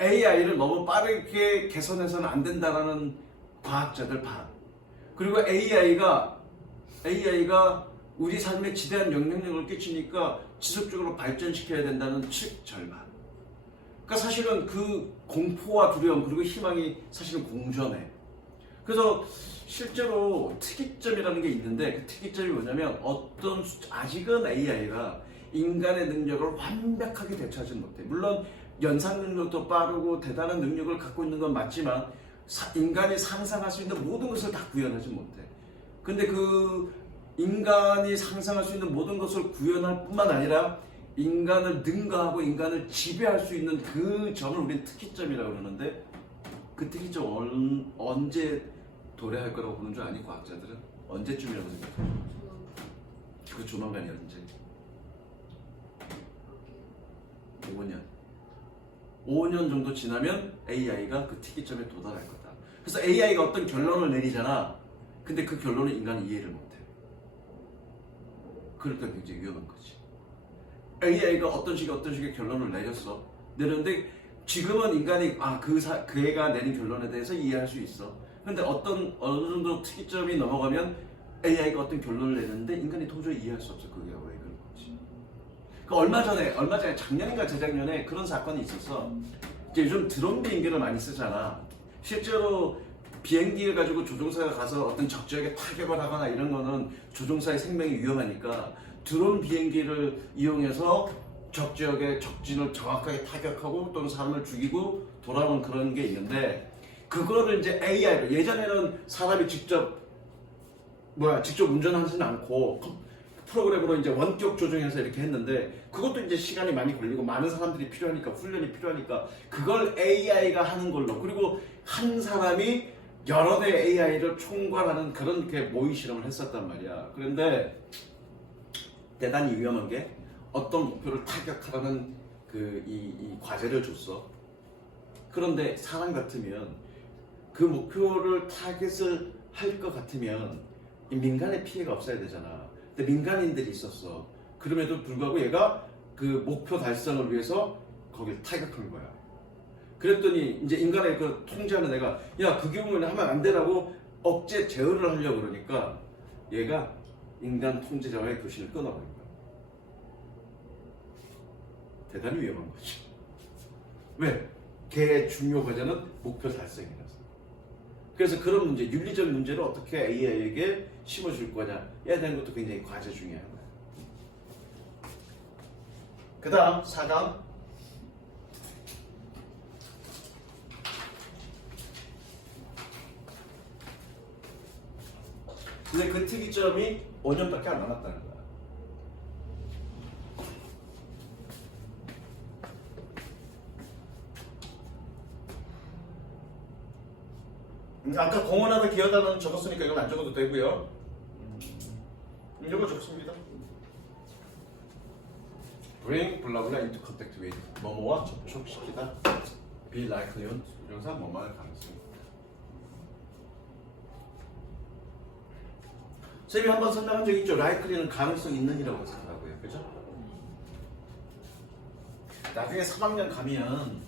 AI를 너무 빠르게 개선해서는 안 된다라는 과학자들 반. 그리고 AI가 우리 삶에 지대한 영향력을 끼치니까 지속적으로 발전시켜야 된다는 측 절반. 그러니까 사실은 그 공포와 두려움 그리고 희망이 사실은 공존해. 그래서 실제로 특이점이라는 게 있는데 그 특이점이 뭐냐면 아직은 AI가 인간의 능력을 완벽하게 대처하지 못해. 물론 연상 능력도 빠르고 대단한 능력을 갖고 있는 건 맞지만 인간이 상상할 수 있는 모든 것을 다 구현하지 못해. 근데 그 인간이 상상할 수 있는 모든 것을 구현할 뿐만 아니라 인간을 능가하고 인간을 지배할 수 있는 그 점을 우리는 특이점이라고 그러는데 그 특이점 언제 도래할 거라고 보는 줄 아니? 과학자들은? 언제쯤이라고 생각해? 그 조만간이 언제? 5년 정도 지나면 AI가 그 특이점에 도달할 거다. 그래서 AI가 어떤 결론을 내리잖아. 근데 그 결론을 인간은 이해를 못해. 그러니까 굉장히 위험한 거지. AI가 어떤 식의 결론을 내렸어. 내렸는데 지금은 인간이 그 애가 내린 결론에 대해서 이해할 수 있어. 근데 어느 정도 특이점이 넘어가면 AI가 어떤 결론을 내렸는데 인간이 도저히 이해할 수 없어. 그게 왜 그런 거지. 그 얼마 전에 작년인가 재작년에 그런 사건이 있었어. 이제 요즘 드론 비행기를 많이 쓰잖아. 실제로 비행기를 가지고 조종사가 가서 어떤 적지역에 타격을 하거나 이런 거는 조종사의 생명이 위험하니까 드론 비행기를 이용해서 적지역에 적진을 정확하게 타격하고 또는 사람을 죽이고 돌아오는 그런 게 있는데 그거를 이제 AI로 예전에는 사람이 직접 운전하지는 않고 프로그램으로 이제 원격 조종해서 이렇게 했는데 그것도 이제 시간이 많이 걸리고 많은 사람들이 필요하니까 훈련이 필요하니까 그걸 AI가 하는 걸로 그리고 한 사람이 여러 대 AI를 총괄하는 그런 게 모의 실험을 했었단 말이야. 그런데 대단히 위험한 게 어떤 목표를 타격하라는 이 과제를 줬어. 그런데 사람 같으면 그 목표를 타겟을 할 것 같으면 이 민간의 피해가 없어야 되잖아. 근데 민간인들이 있었어. 그럼에도 불구하고 얘가 그 목표 달성을 위해서 거길 타격한 거야. 그랬더니 이제 인간의 그 통제하는 애가 야, 그 경우에는 하면 안 되라고 억제 제어를 하려고 그러니까 얘가 인간 통제자와의 교신을 끊어버린 거야. 대단히 위험한 거지. 왜? 걔의 중요 과제는 목표 달성이라서. 그래서 그런 문제, 윤리적 문제를 어떻게 AI에게 심어줄 거냐에 대한 것도 굉장히 과제 중에 하나야. 그 다음 4강. 근데 그 특이점이 5년밖에 안 남았다는 거야. 아까 공헌하다 기여다는 적었으니까 이건 안 적어도 되고요. 이거 적습니다. Bring 블라블라 into contact with 뭐뭐와 접촉시키다. Be likely on 명사 뭐뭐할 가능성. 쌤이 한번 설명한 적 있죠. likely는 가능성 있는이라고 해석하고요. 그죠? 나중에 3학년 가면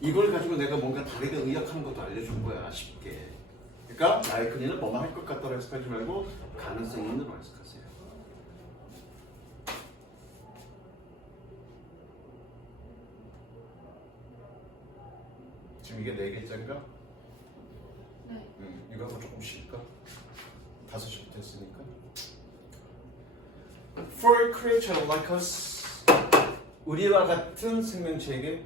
이걸 가지고 내가 뭔가 다르게 의역하는 것도 알려준 거야. 쉽게. 그러니까 likely는 뭐뭐 할 것 같다고 해석하지 말고 가능성 있는으로 해석하세요. 지금 이게 4개짜리가? 네. 이거하고 조금 쉴까? 5시부터 했으니까. For a creature like us, 우리와 같은 생명체에게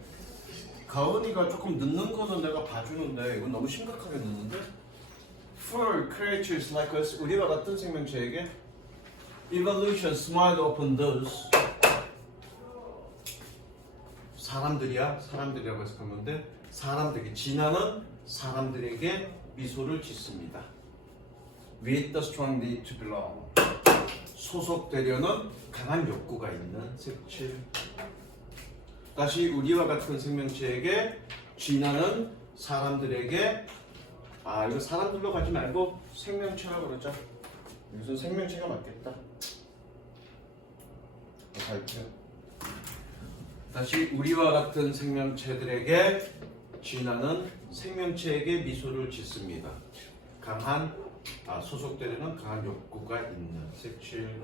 가은이가 조금 늦는 거는 내가 봐주는데 이건 너무 심각하게 늦는데? For creatures like us, 우리와 같은 생명체에게 evolution smiled upon those 사람들이라고 해석한 건데 사람들에게 진화는 사람들에게 미소를 짓습니다. With the strong need to belong. 소속되려는 강한 욕구가 있는 색칠. 다시 우리와 같은 생명체에게 진화는 사람들에게 이거 사람들로 가지 말고 생명체라고 그러자. 무슨 생명체가 맞겠다. 갈게요. 다시 우리와 같은 생명체들에게 진화는 생명체에게 미소를 짓습니다. 소속되려는 강한 욕구가 있는 색칠.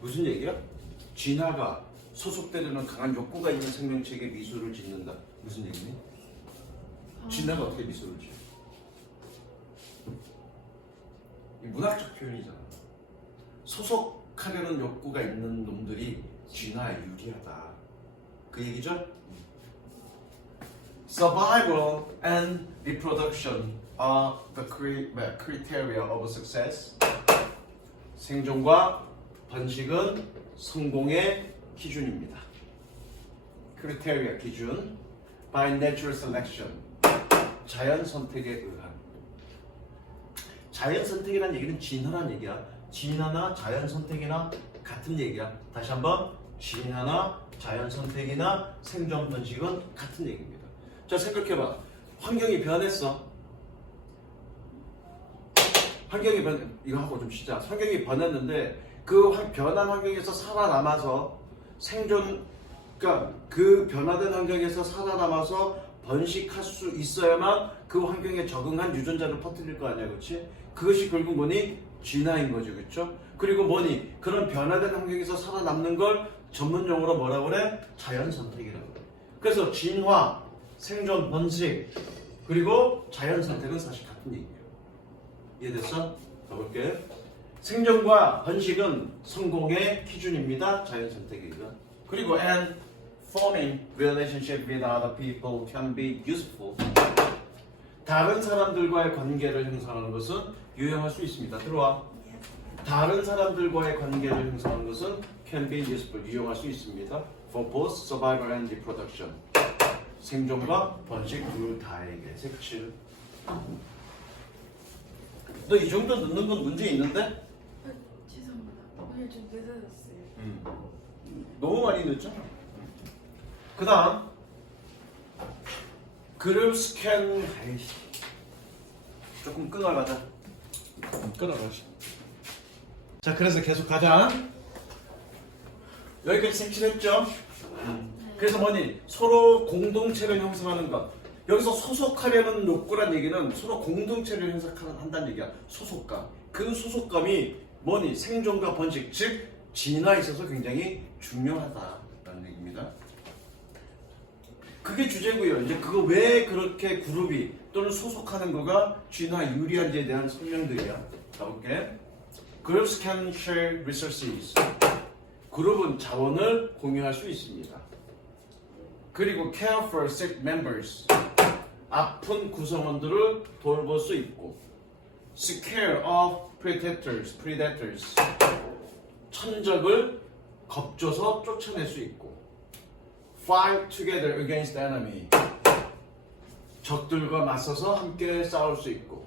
무슨 얘기야? 진화가 소속되려는 강한 욕구가 있는 생명체에게 미소를 짓는다. 무슨 얘기니? 진화가 어떻게 미소를 지어? 이 문학적 표현이잖아. 소속하려는 욕구가 있는 놈들이 진화에 유리하다. 그 얘기죠? Survival and reproduction are the criteria of success. 생존과 번식은 성공의 기준입니다. criteria 기준. By natural selection. 자연 선택에 의한. 자연 선택이라는 얘기는 진화란 얘기야. 진화나 자연 선택이나 같은 얘기야. 다시 한번 진화나 자연 선택이나 생존 번식은 같은 얘기입니다. 자, 생각해봐. 환경이 변했어. 환경이 이거 하고 좀 쉬자. 환경이 변했는데 그 변한 환경에서 살아남아서 생존, 그러니까 그 변화된 환경에서 살아남아서 번식할 수 있어야만 그 환경에 적응한 유전자를 퍼뜨릴 거 아니야, 그렇지? 그것이 결국 뭐니? 진화인 거죠, 그렇죠? 그리고 뭐니? 그런 변화된 환경에서 살아남는 걸 전문용어로 뭐라 그래? 자연 선택이라고 그래. 그래서 진화, 생존, 번식, 그리고 자연 선택은 사실 같은 얘기예요. 이해됐어? 가볼게. 생존과 번식은 성공의 기준입니다. 자연 선택이고요. 그리고 and forming relationship with other people can be useful. 다른 사람들과의 관계를 형성하는 것은 유용할 수 있습니다. 들어와. 다른 사람들과의 관계를 형성하는 것은 can be useful. 유용할 수 있습니다. For both survival and reproduction. 생존과 번식 둘 다에게. 색칠. 너 이 정도 넣는 건 문제 있는데? 아, 죄송합니다. 오늘 좀 늦어졌어요. 너무 많이 넣었죠? 그 다음 그룹 스캔. 아이씨, 조금 끊어가자. 끊어가자. 자, 그래서 계속 가자. 여기까지 색칠했죠? 그래서 뭐니? 서로 공동체를 형성하는 것. 여기서 소속하려는 욕구란 얘기는 서로 공동체를 형성한다는 얘기야. 소속감. 그 소속감이 뭐니? 생존과 번식, 즉 진화에 있어서 굉장히 중요하다라는 얘기입니다. 그게 주제고요. 이제 그거 왜 그렇게 그룹이 또는 소속하는 거가 진화 유리한지에 대한 설명들이야. 가볼게. Groups can share resources. 그룹은 자원을 공유할 수 있습니다. 그리고 care for sick members. 아픈 구성원들을 돌볼 수 있고. Scare off predators. 천적을 겁줘서 쫓아낼 수 있고. Fight together against the enemy. 적들과 맞서서 함께 싸울 수 있고.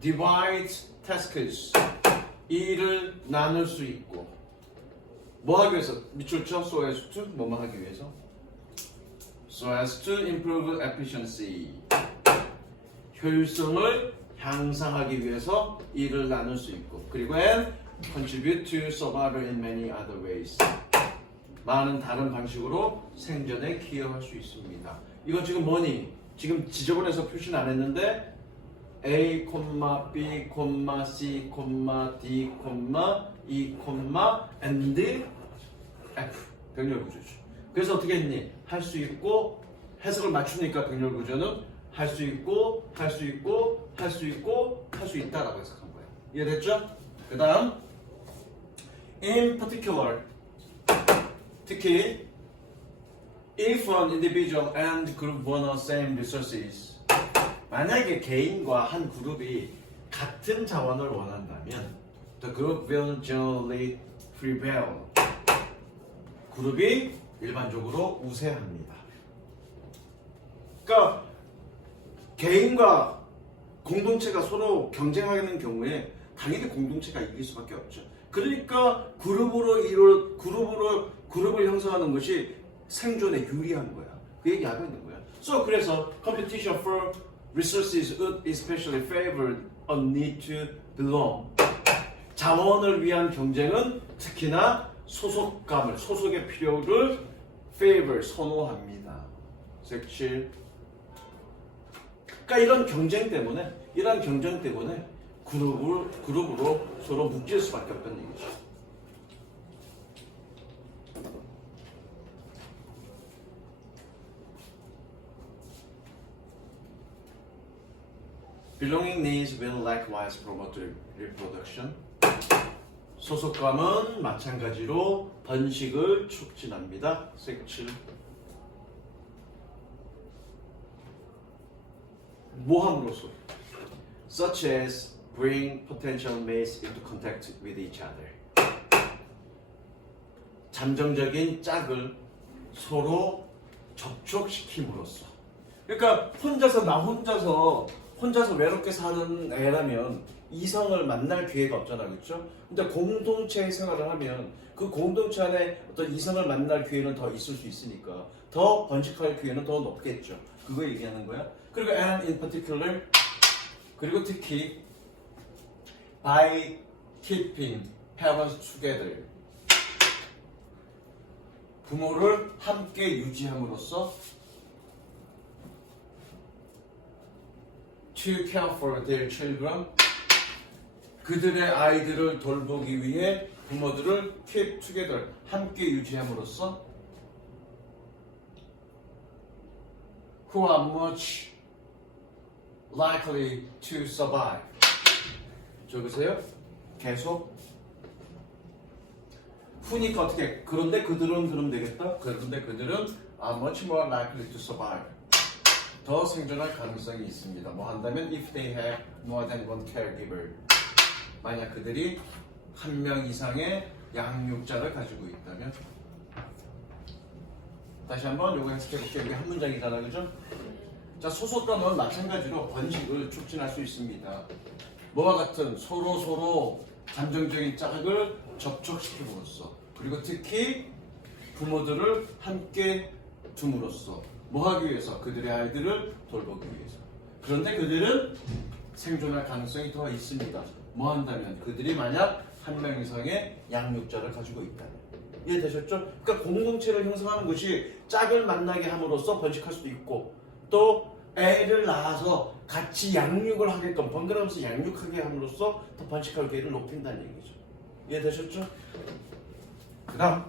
Divide tasks. 일을 나눌 수 있고. 뭐 하기 위해서? 밑줄 쳐. So as to 뭐만 하기 위해서? So as to improve efficiency. 효율성을 향상하기 위해서 일을 나눌 수 있고. 그리고 and contribute to survival in many other ways. 많은 다른 방식으로 생존에 기여할 수 있습니다. 이거 지금 뭐니? 지금 지저분해서 표시는 안 했는데 A, B, C, D, E, and F 병렬 구조죠. 그래서 어떻게 했니? 할 수 있고 해석을 맞추니까 병렬 구조는 할 수 있고 할 수 있고 할 수 있고 할 수 있다라고 해석한 거예요. 이해됐죠? 그 다음 in particular 특히 if an individual and group want the same resources 만약에 개인과 한 그룹이 같은 자원을 원한다면 the group will generally prevail. 그룹이 일반적으로 우세합니다. 그러니까 개인과 공동체가 서로 경쟁하는 경우에 당연히 공동체가 이길 수밖에 없죠. 그러니까 그룹을 형성하는 것이 생존에 유리한 거야. 그 얘기하고 있는 거야. 그래서 competition for resources would especially favor a need to belong. 자원을 위한 경쟁은 특히나 소속의 필요를 favor, 선호합니다. 색칠. 그러니까 이런 경쟁 때문에 그룹으로 서로 묶일 수밖에 없다는 얘기죠. Belonging needs will likewise promote reproduction. 소속감은 마찬가지로 번식을 촉진합니다. 색칠. 모함으로써 such as bring potential mates into contact with each other. 잠정적인 짝을 서로 접촉시킴으로써. 그러니까 혼자서 외롭게 사는 애라면 이성을 만날 기회가 없잖아, 그렇죠? 근데 공동체 생활을 하면 그 공동체 안에 어떤 이성을 만날 기회는 더 있을 수 있으니까 더 번식할 기회는 더 높겠죠. 그거 얘기하는 거야. 그리고 and in particular, 그리고 특히 by keeping parents together. 부모를 함께 유지함으로써 to care for their children. 그들의 아이들을 돌보기 위해 부모들을 keep together. 함께 유지함으로써 who are much likely to survive. 적으세요. 계속. 후니까 어떻게? 그런데 그들은 그러면 되겠다. 그런데 그들은 are much more likely to survive. 더 생존할 가능성이 있습니다. 뭐 한다면 if they have more than one caregiver. 만약 그들이 한 명 이상의 양육자를 가지고 있다면. 다시 한번 요거 해석해볼게요. 이게 한 문장이잖아, 그죠? 자, 소속 단어는 마찬가지로 번식을 촉진할 수 있습니다. 뭐와 같은 서로 감정적인 짝을 접촉시킴으로써, 그리고 특히 부모들을 함께 둠으로써 뭐 하기 위해서? 그들의 아이들을 돌보기 위해서. 그런데 그들은 생존할 가능성이 더 있습니다. 뭐 한다면? 그들이 만약 한 명 이상의 양육자를 가지고 있다면. 이해되셨죠? 그러니까 공동체를 형성하는 것이 짝을 만나게 함으로써 번식할 수도 있고, 또 애를 낳아서 같이 양육을 하게끔 번갈아가면서 양육하게 함으로써 더 번식할 기회를 높인다는 얘기죠. 이해되셨죠? 그 다음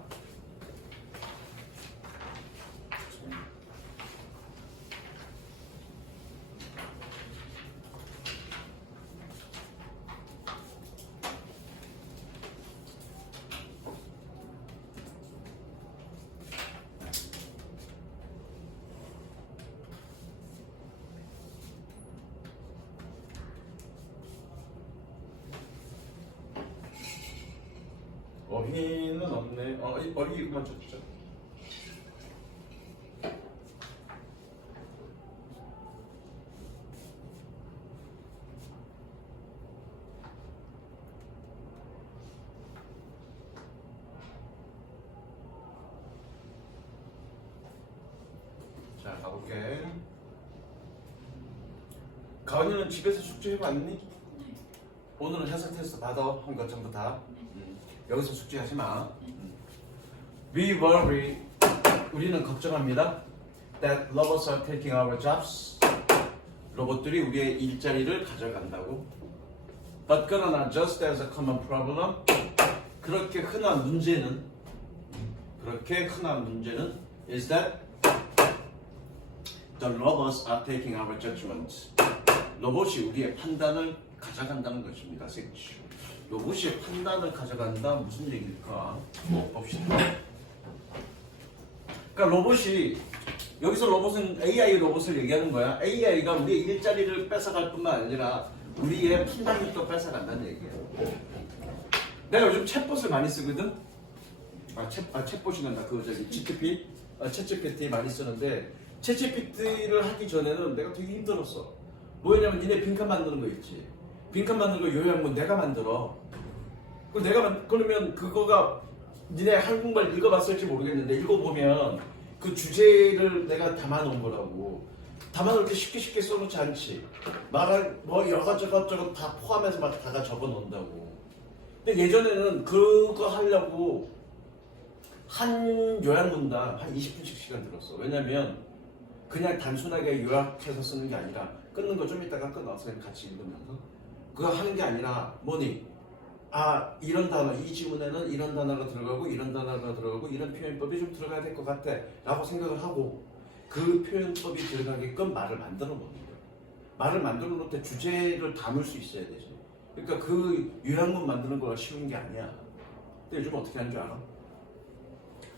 어휘는 없네. 어휘만 줬죠. 자, 가볼게. 가은이는 집에서 숙제 해봤니? 네. 오늘은 해석 테스트 받아. 한 것 전부 다. 여기서 숙제하지 마. We worry. 우리는 걱정합니다. That robots are taking our jobs. 로봇들이 우리의 일자리를 가져간다고. But 그러나 just as a common problem. 그렇게 흔한 문제는 is that the robots are taking our judgment. 로봇이 우리의 판단을 가져간다는 것입니다. 로봇이 판단을 가져간다 무슨 얘기일까? 봅시다. 그러니까 로봇이 여기서 로봇은 AI 로봇을 얘기하는 거야. AI가 우리의 일자리를 뺏어갈 뿐만 아니라 우리의 판단력도 뺏어간다는 얘기야. 내가 요즘 챗봇을 많이 쓰거든. 챗봇이 난다. 그거 저기 챗GPT 많이 쓰는데 챗GPT를 하기 전에는 내가 되게 힘들었어. 뭐냐면 니네 빈칸 만드는 거 있지. 빈칸 만드는 거 요약문 내가 만들어. 그러면 그거가 니네 한국말 읽어봤을지 모르겠는데 읽어보면 그 주제를 내가 담아놓은 거라고. 담아놓을 때 쉽게 써놓지 않지. 말할 뭐 여가저것 다 포함해서 막 다가 적어놓는다고. 근데 예전에는 그거 하려고 한 요약문당 한 20분씩 시간 들었어. 왜냐면 그냥 단순하게 요약해서 쓰는 게 아니라 끊는 거 좀 이따가 끊어서 같이 읽으면서 그거 하는 게 아니라 뭐니? 이런 단어, 이 지문에는 이런 단어가 들어가고 이런 단어가 들어가고 이런 표현법이 좀 들어가야 될 것 같아 라고 생각을 하고 그 표현법이 들어가게끔 말을 만들어 놓는 거야. 말을 만들어 놓을 때 주제를 담을 수 있어야 되지. 그러니까 그 요약문 만드는 거가 쉬운 게 아니야. 근데 요즘 어떻게 하는 줄 알아?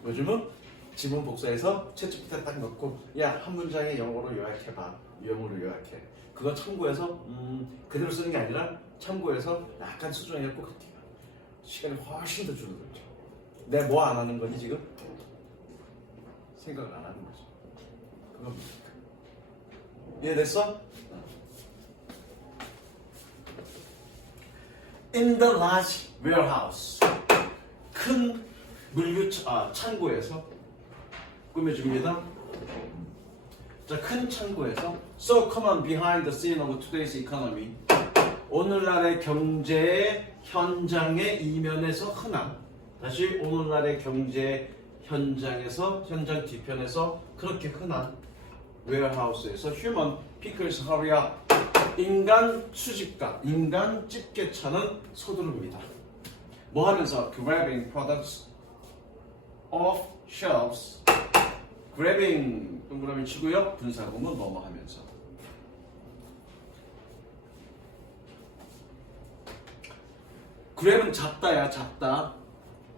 요즘은 지문 복사해서 챗GPT 딱 넣고 야, 한 문장에 영어로 요약해봐. 영어로 요약해. 그거 참고해서 그대로 쓰는 게 아니라 참고해서 약간 수정해갖고 시간이 훨씬 더 줄어들죠. 내가 뭐 안 하는 거니 지금? 생각을 안 하는 거지. 그겁니다. 이해됐어? In the large warehouse. 큰 물류 창고에서 꾸며줍니다. 자, 큰 창고에서 So come on behind the scene of today's economy. 오늘날의 경제 현장의 이면에서 흔한 다시 오늘날의 경제 현장에서 현장 뒤편에서 그렇게 흔한 웨어하우스에서 휴먼 피클스 허리야 인간 수집가 인간 집게차는 서두릅니다. 뭐 하면서 grabbing products off shelves grabbing 동그라미 치고요 분사구문 뭐뭐 하면서 grab은 잡다야 잡다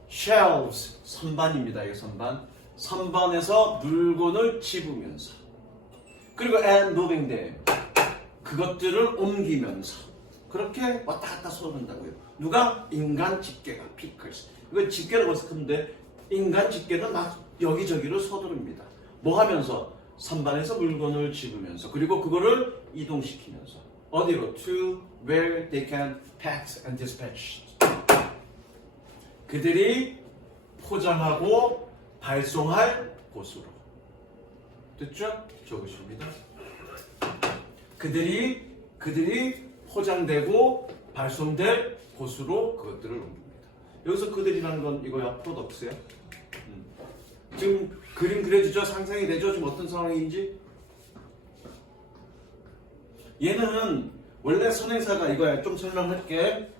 shelves 선반입니다. 이게 선반 선반에서 물건을 집으면서 그리고 and moving them 그것들을 옮기면서 그렇게 왔다 갔다 서른다고요. 누가? 인간 집게가 피클스. 이건 집게라고 해서 큰데 인간 집게는 막 여기저기로 서두릅니다. 뭐 하면서? 선반에서 물건을 집으면서 그리고 그거를 이동시키면서 어디로? To where they can pack and dispatch. 그들이 포장하고 발송할 곳으로. 됐죠? 적으십니다. 그들이 포장되고 발송될 곳으로 그것들을 옮깁니다. 여기서 그들이라는 건 이거야 프로덕트야. 지금 그림 그려지죠? 상상이 되죠? 지금 어떤 상황인지? 얘는 원래 선행사가 이거야. 좀 설명할게.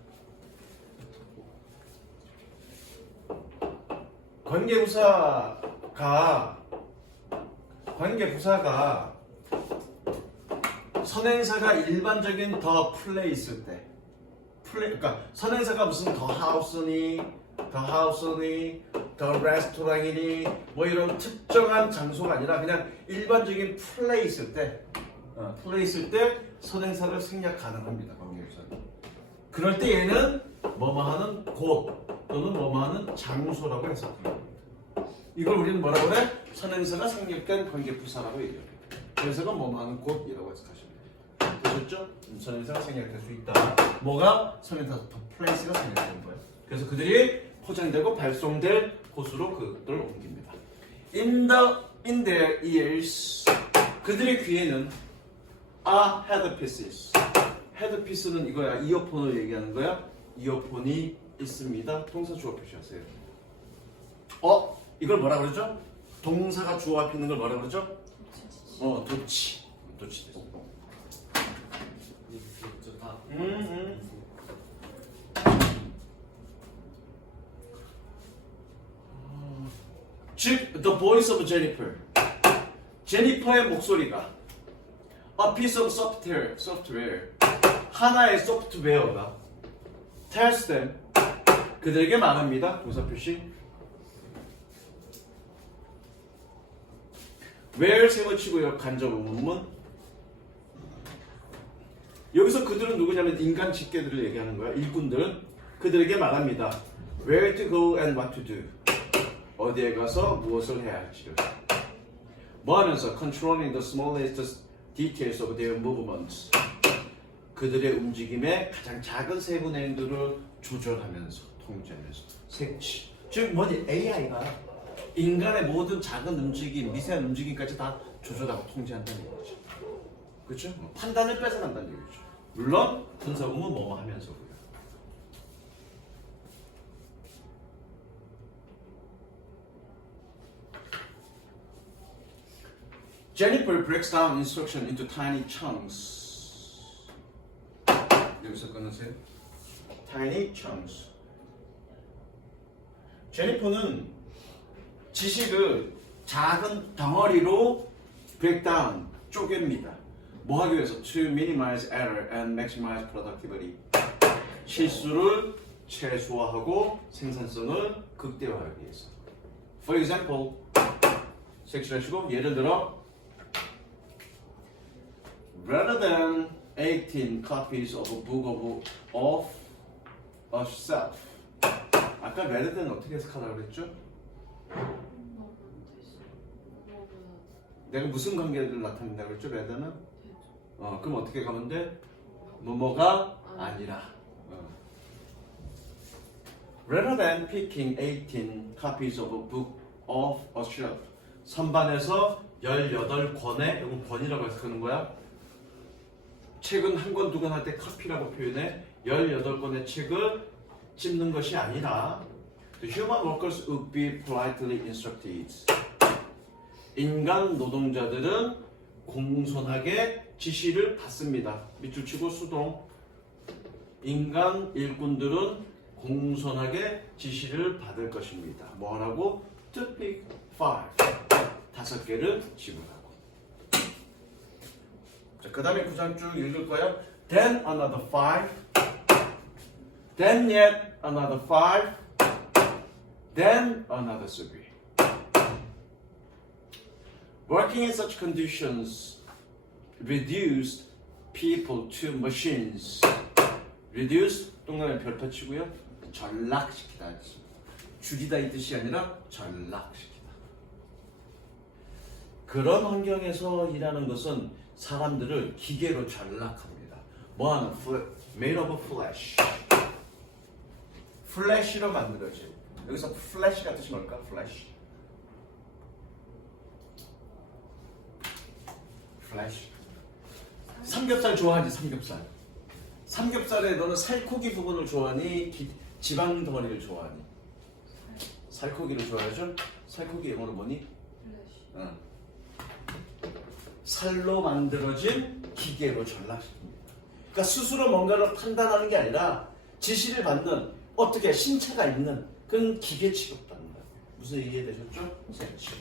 관계부사가 선행사가 일반적인 더 플레이 있을 때 그러니까 선행사가 무슨 더 하우스니 더 레스토랑이니 뭐 이런 특정한 장소가 아니라 그냥 일반적인 플레이 있을 때 선행사를 생략 가능합니다. 관계부사는. 그럴 때 얘는 뭐뭐하는 곳 또는 뭐뭐하는 장소라고 해석합니다. 이걸 우리는 뭐라고 그래? 선행사가 생략된 관계부사라고 얘기합니다. 그래서가 뭐뭐하는 곳이라고 해석하시면 돼요. 되셨죠? 선행사가 생략될 수 있다. 뭐가? 선행사 더 플레이스가 생략되는 거예요. 그래서 그들이 포장되고 발송될 곳으로 그것들을 옮깁니다. In their ears 그들의 귀에는 are headpieces. 헤드피스는 이거야. 이어폰을 얘기하는 거야. 이어폰이 있습니다. 동사 주어 표시하세요. 이걸 뭐라 그러죠? 동사가 주어 앞에 있는 걸 뭐라 그러죠? 도치 됐어. 즉, the voice of Jennifer. 제니퍼의 목소리가 a piece of software. 하나의 소프트웨어가 tells them. 그들에게 말합니다. 동사 표시. where 세워치고요. 간접 의문문. 여기서 그들은 누구냐면 인간 집게들을 얘기하는 거야. 일꾼들은 그들에게 말합니다. Where to go and what to do. 어디에 가서 무엇을 해야 할지를. 뭐 하면서 controlling the smallest details of their movements. 그들의 움직임의 가장 작은 세부 내용들을 조절하면서 통제하면서 색치. 즉 뭐지? AI가 인간의 모든 작은 움직임, 미세한 움직임까지 다 조절하고 통제한다는 얘기죠. 그렇죠? 판단을 뺏어간다는 얘기죠. 물론 분사구문 뭐뭐 하면서고요. Jennifer breaks down instruction into tiny chunks. 여기서 끊으세요. Tiny chunks. 제니퍼는 지식을 작은 덩어리로 break down, 쪼갭니다. 뭐 하기 위해서? To minimize error and maximize productivity. 실수를 최소화하고 생산성을 극대화하기 위해서. For example, 색칠하시고 예를 들어 rather than 18 copies of a book of herself. 아까 rather than 어떻게 해석하라고 그랬죠? 내가 무슨 관계를 나타낸다고 그랬죠? rather는? 그럼 어떻게 가면 돼? 뭐뭐가 아니라. Rather than picking 18 copies of a book of a shelf. 선반에서 18권의, 이건 권이라고 해석하는 거야. 책은 한 권, 두 권 할 때 카피라고 표현해 18권의 책을 찝는 것이 아니라 The human workers would be politely instructed. 인간 노동자들은 공손하게 지시를 받습니다. 밑줄 치고 수동. 인간 일꾼들은 공손하게 지시를 받을 것입니다. 뭐 하라고? To pick 5. 5개를 집으라고. 자, 그 다음에 구장 쭉 읽을 거야. Then another 5. Then yet another 5. Then another 3. Working in such conditions reduced people to machines. reduce 동그라미 별표 치고요. 전락시키다. 죽이다 이 뜻이 아니라 전락시키다. 그런 환경에서 일하는 것은 사람들을 기계로 전락합니다. 뭐하는? made of flesh. 플래시로 만들어진. 여기서 플래시가 뜻이 뭘까? 플래시. 플래시. 삼겹살 좋아하지? 삼겹살. 삼겹살에 너는 살코기 부분을 좋아하니? 지방 덩어리를 좋아하니? 살코기를 좋아하죠? 살코기 영어로 뭐니? 플래시. 살로 만들어진 기계로 전락시킵니다. 그러니까 스스로 뭔가를 판단하는 게 아니라 지시를 받는 어떻게 신체가 있는 그런 기계 취급받는다. 무슨 이해되셨죠? 색칠.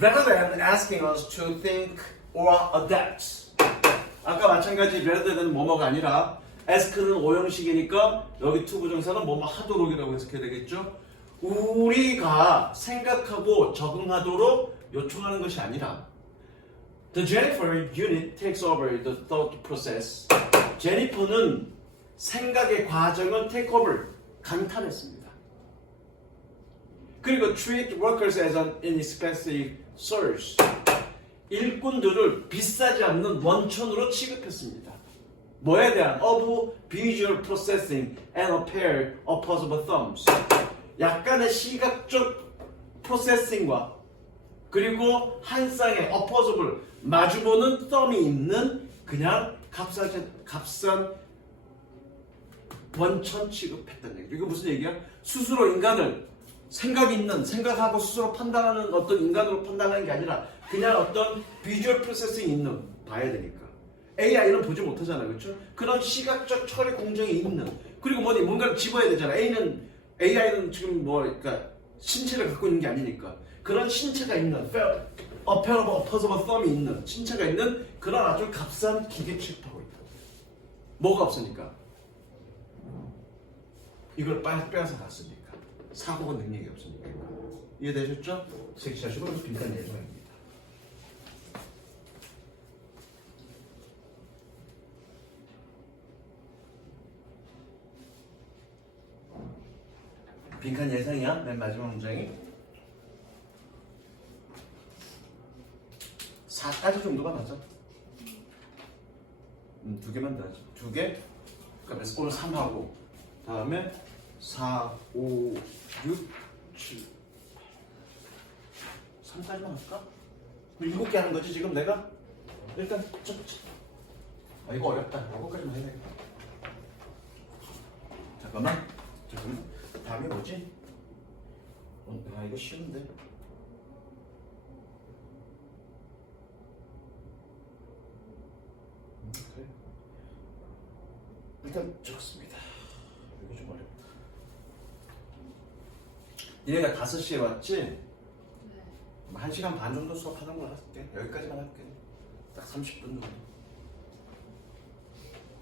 Rather than asking us to think or adapt. 아까 마찬가지 rather than 뭐뭐가 아니라 ask는 오형식이니까 여기 to 부정사는 뭐뭐 하도록이라고 해석해야 되겠죠? 우리가 생각하고 적응하도록 요청하는 것이 아니라 The Jennifer unit takes over the thought process. 제니퍼는 생각의 과정을 take over, 강탈했습니다. 그리고 treat workers as an inexpensive source. 일꾼들을 비싸지 않는 원천으로 취급했습니다. 뭐에 대한? Of visual processing and a pair of opposable thumbs. 약간의 시각적 프로세싱과 그리고 한 쌍의 opposable 마주보는 thumb이 있는 그냥 값싼 원천 취급했다는 얘기죠. 이거 무슨 얘기야? 스스로 인간을 생각 있는, 생각하고 스스로 판단하는 어떤 인간으로 판단하는 게 아니라 그냥 어떤 비주얼 프로세싱이 있는, 봐야 되니까. AI는 보지 못하잖아, 그렇죠? 그런 시각적 처리 공정이 있는. 그리고 뭐니 뭔가를 집어야 되잖아. AI는 지금 뭐, 그러니까 신체를 갖고 있는 게 아니니까 그런 신체가 있는, a pair of opposable thumb이 있는 신체가 있는 그런 아주 값싼 기계 취급하고 있다. 뭐가 없으니까? 이걸 빼앗아 갔으니까. 사고가 능력이 없으니까. 이해되셨죠? 색시하시고 빈칸 예정입니다. 빈칸 예상이야? 맨 마지막 문장이 4까지 정도가 맞아. 두 개만 더 하지. 두 개. 그러니까 오늘 3하고 다음에 4, 5, 6, 7 3까지만 할까? 7개 하는 거지 지금 내가? 일단 이거 어렵다. 이거까지만 해야 되겠다. 잠깐만. 다음이 뭐지? 이거 쉬운데. 그래. 일단 적습니다. 이거 좀 어렵다. 얘네가 5시에 왔지? 네. 1시간 반 정도 수업하는 걸 할게. 여기까지만 할게. 딱 30분 정도.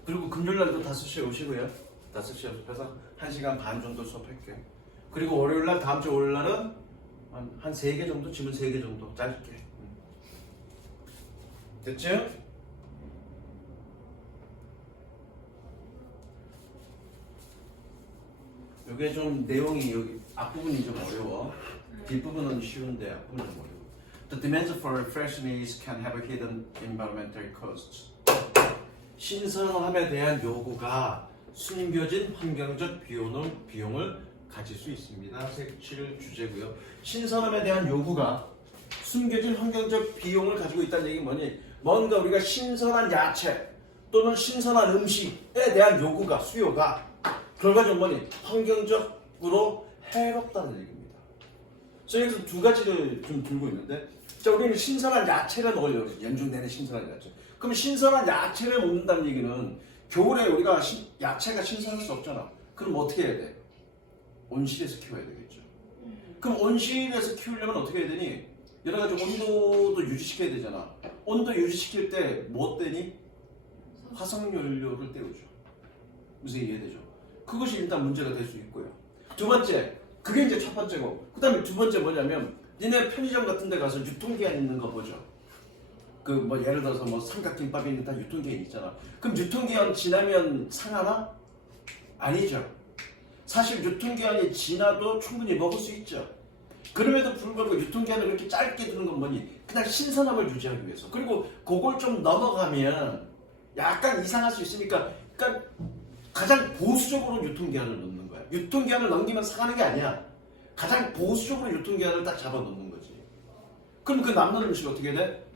그리고 금요일날도 5시에 오시고요. 5시에 오셔서 1시간 반 정도 수업할게요. 그리고 월요일날, 다음 주 월요일날은 한 3개 정도, 지문 3개 정도 짧게. 됐죠? 이게 좀 내용이 여기 앞부분이 좀 어려워. 뒷부분은 쉬운데 앞부분은 좀 어려워. The demands for freshness can have hidden environmental costs. 신선함에 대한 요구가 숨겨진 환경적 비용을 가질 수 있습니다. 색칠 주제고요. 신선함에 대한 요구가 숨겨진 환경적 비용을 가지고 있다는 얘기는 뭐니? 뭔가 우리가 신선한 야채 또는 신선한 음식에 대한 요구가 수요가 결과적으로 뭐니 환경적으로 해롭다는 얘기입니다. 그래서 여기서 두 가지를 좀 들고 있는데 자 우리는 신선한 야채를 먹으려고 연중 내내 신선한 야채. 그럼 신선한 야채를 먹는다는 얘기는 겨울에 우리가 야채가 신선할 수 없잖아. 그럼 어떻게 해야 돼? 온실에서 키워야 되겠죠. 그럼 온실에서 키우려면 어떻게 해야 되니? 여러 가지 온도도 유지시켜야 되잖아. 온도 유지시킬 때 뭐 떼니? 화석연료를 떼우죠. 무슨 이해되죠? 그것이 일단 문제가 될 수 있고요. 두 번째, 그게 이제 첫 번째고, 그 다음에 두 번째 뭐냐면, 니네 편의점 같은 데 가서 유통기한 있는 거 보죠. 그 뭐 예를 들어서 뭐 삼각김밥이 있는 다 유통기한 있잖아. 그럼 유통기한 지나면 상하나? 아니죠. 사실 유통기한이 지나도 충분히 먹을 수 있죠. 그럼에도 불구하고 유통기한을 그렇게 짧게 두는 건 뭐니? 그냥 신선함을 유지하기 위해서. 그리고 그걸 좀 넘어가면 약간 이상할 수 있으니까 그러니까 가장 보수적으로 유통기한을 넣는 거야. 유통기한을 넘기면 상하는 게 아니야. 가장 보수적으로 유통기한을 딱 잡아 놓는 거지. 그럼 그 남는 음식 어떻게 돼?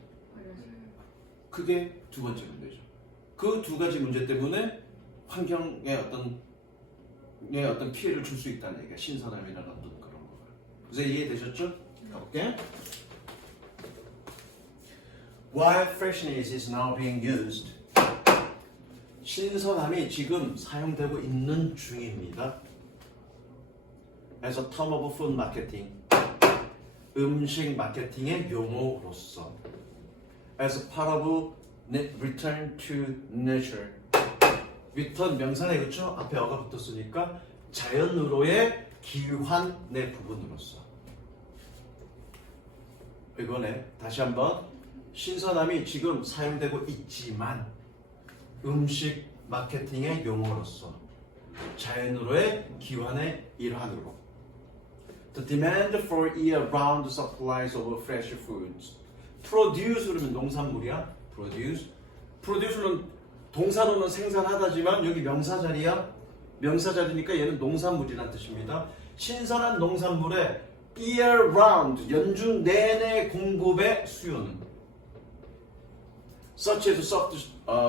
그게 두 번째 문제죠. 그 두 가지 문제 때문에 환경에 어떤 피해를 줄 수 있다는 얘기야. 신선함이라는 어떤 그런 거. 그래서 이해되셨죠? 가볼게. While freshness is now being used. 신선함이 지금 사용되고 있는 중입니다. As a term of food marketing. 음식 마케팅의 용어로서. As a part of return to nature. return 명사네 그렇죠? 앞에 어가 붙었으니까 자연으로의 기환의 부분으로서. 이거네. 다시 한번 신선함이 지금 사용되고 있지만 음식 마케팅의 용어로서 자연으로의 기환의 일환으로. The demand for year-round supplies of fresh foods. Produce 그러면 농산물이야. Produce. Produce는 동사로는 생산하다지만 여기 명사자리야. 명사자리니까 얘는 농산물이란 뜻입니다. 신선한 농산물의 year-round 연중 내내 공급의 수요는 such as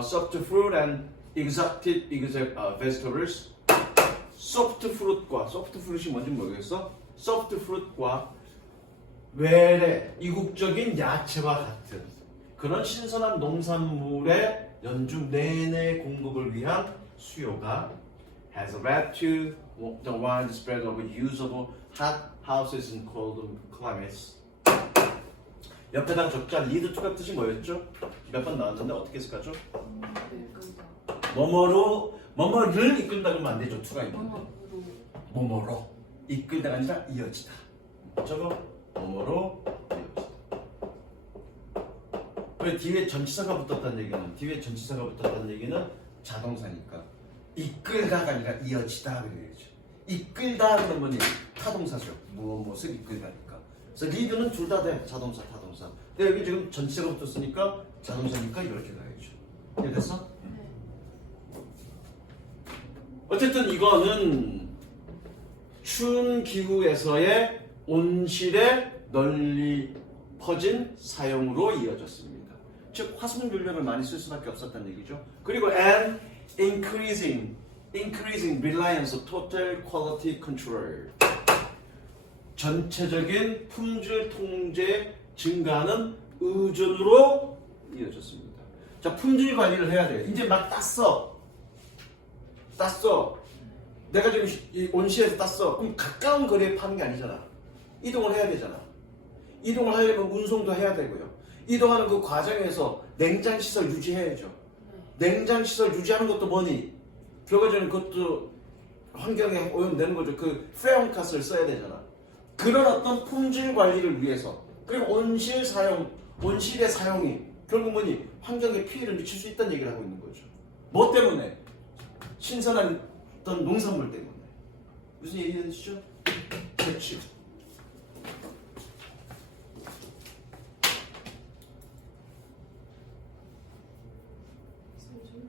soft fruit and exotic vegetables. soft fruit과 soft fruit이 뭔지 모르겠어. soft fruit과 외래 이국적인 야채와 같은 그런 신선한 농산물의 연중 내내 공급을 위한 수요가 has led to the widespread of use of hot houses in cold climates. 옆에다가 적자 lead to가 뜻이 뭐였죠? 몇 번 나왔는데 어떻게 했을까죠? 뭐뭐를 이끈다 그러면 안 되죠. to가 있는데 뭐뭐로 이끌다가 아니라 이어지다. 저거 뭐뭐로 이어지다. 왜 뒤에 전치사가 붙었다는 얘기는 자동사니까 이끌다가 아니라 이어지다 그래야죠. 이끌다 그러면 뭐니? 타동사죠. 무엇을 이끌다니까. 그래서 리드는 둘 다 돼. 자동사, 타동사. 근데 여기 지금 전치사가 붙었으니까 자동사니까 이렇게 가야죠. 이해됐어? 네. 어쨌든 이거는 추운 기후에서의 온실에 널리 퍼진 사용으로 이어졌습니다. 즉 화석연료를 많이 쓸 수밖에 없었다는 얘기죠. 그리고 and increasing reliance on total quality control. 전체적인 품질 통제 증가하는 의존으로 이어졌습니다. 자, 품질 관리를 해야 돼요. 이제 막 땄어. 내가 지금 이 온실에서 땄어. 그럼 가까운 거리에 파는 게 아니잖아. 이동을 해야 되잖아. 이동을 하려면 운송도 해야 되고요. 이동하는 그 과정에서 냉장시설 유지해야죠. 냉장시설 유지하는 것도 뭐니? 결과적으로 그것도 환경에 오염되는 거죠. 그 페온가스를 써야 되잖아. 그런 어떤 품질 관리를 위해서 그리고 온실의 사용이 결국 뭐니? 환경에 피해를 미칠 수 있다는 얘기를 하고 있는 거죠. 뭐 때문에? 신선한 어떤 농산물 때문에. 무슨 얘기 되시죠? 그렇지.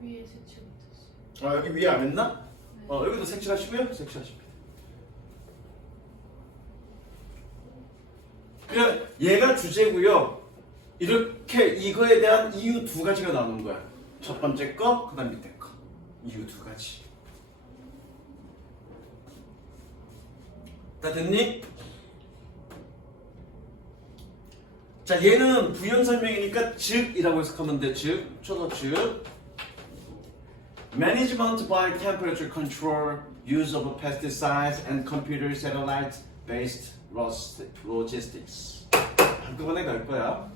위에 색칠 못했어. 여기 위에 안 했나? 네. 여기도 색칠하시고요. 색칠하십니다. 그냥 얘가 주제고요. 이렇게 이거에 대한 이유 두 가지가 나오는 거야. 첫 번째 거, 그 다음 밑에 거. 이유 두 가지. 다 됐니? 자, 얘는 부연 설명이니까 즉이라고 해석하면 돼. 즉, 초도 즉. Management by temperature control, use of pesticides and computer satellite-based logistics. 한꺼번에 갈 거야.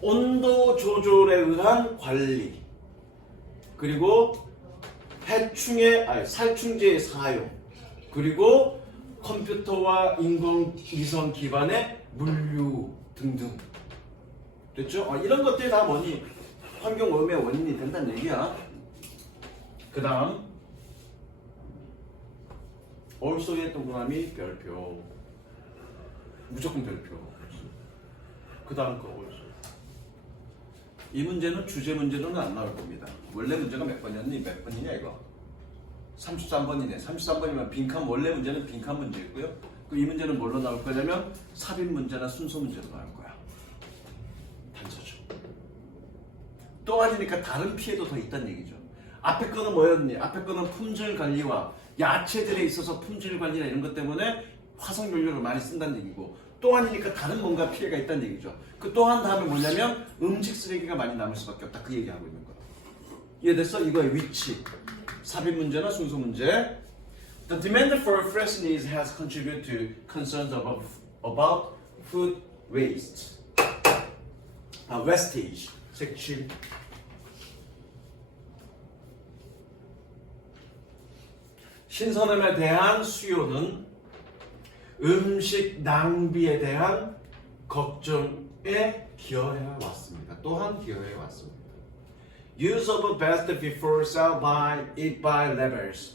온도 조절에 의한 관리, 그리고 살충제의 사용, 그리고 컴퓨터와 인공위성 기반의 물류 등등. 됐죠? 이런 것들이 다 뭐니? 환경오염의 원인이 된다는 얘기야. 그 다음 얼쏘의 동그라미 별표, 무조건 별표. 그 다음 거 얼쏘. 이 문제는 주제 문제로는 안 나올 겁니다. 원래 문제가 몇 번이었니? 몇 번이냐 이거? 33번이네. 33번이면 빈칸, 원래 문제는 빈칸 문제였고요. 이 문제는 뭘로 나올 거냐면 삽입 문제나 순서 문제로 나올 거야. 단서죠. 또 아니니까 다른 피해도 더 있다는 얘기죠. 앞에 거는 뭐였니? 앞에 거는 품질 관리와 야채들에 있어서 품질 관리나 이런 것 때문에 화석 연료를 많이 쓴다는 얘기고, 또 아니니까 다른 뭔가 피해가 있다는 얘기죠. 그 또한 다음에 뭐냐면 음식 쓰레기가 많이 남을 수밖에 없다. 그 얘기하고 있는 거야. 이해됐어? 이거의 위치. 삽입 문제나 순서 문제. The demand for freshness has contributed to concerns about food waste. wastage. 색칠. 신선함에 대한 수요는 음식 낭비에 대한 걱정에 기여해 왔습니다. 또한 기여해 왔습니다. Use of best before sell by eat by levels.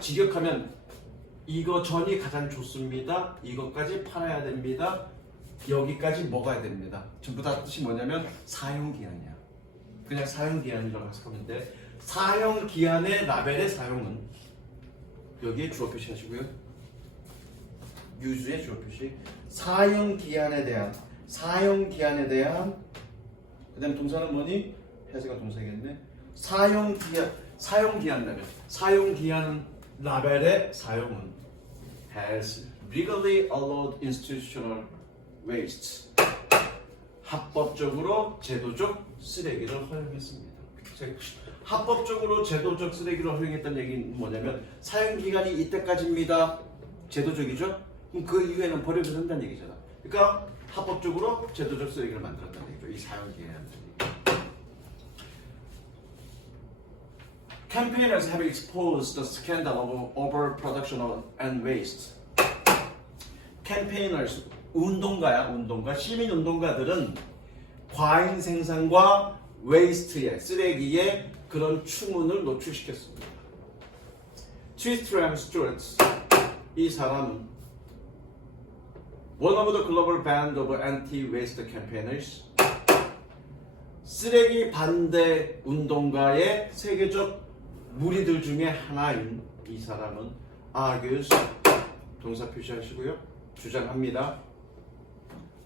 직역하면 이거 전이 가장 좋습니다. 이것까지 팔아야 됩니다. 여기까지 먹어야 됩니다. 전부 다 뜻이 뭐냐면 사용기한이야. 그냥 사용기한이라고 해석하면 돼. 사용기한의 라벨의 사용은 여기에 주어 표시하시고요. 유주의 주어 표시. 사용기한에 대한 그 다음 동사는 뭐니? 해석가 동사겠네. 사용기한 라벨. 사용기한 라벨의 사용은 has legally allowed institutional waste. 합법적으로 제도적 쓰레기를 허용했습니다. 합법적으로 제도적 쓰레기를 허용했다는 얘기는 뭐냐면 사용기간이 이때까지입니다. 제도적이죠? 그럼 그 이후에는 버려도 된다는 얘기잖아. 그러니까 합법적으로 제도적 쓰레기를 만들었다는 얘기죠. 이 사용기간은. Campaigners have exposed the scandal of overproduction and waste. Campaigners, 운동가, 시민운동가들은 과잉 생산과 waste의, 쓰레기의 그런 추문을 노출시켰습니다. Tristram Stuart, 이 사람은 one of the global band of anti-waste campaigners, 쓰레기 반대 운동가의 세계적 무리들 중에 하나인 이 사람은 argues, 동사 표시하시고요. 주장합니다.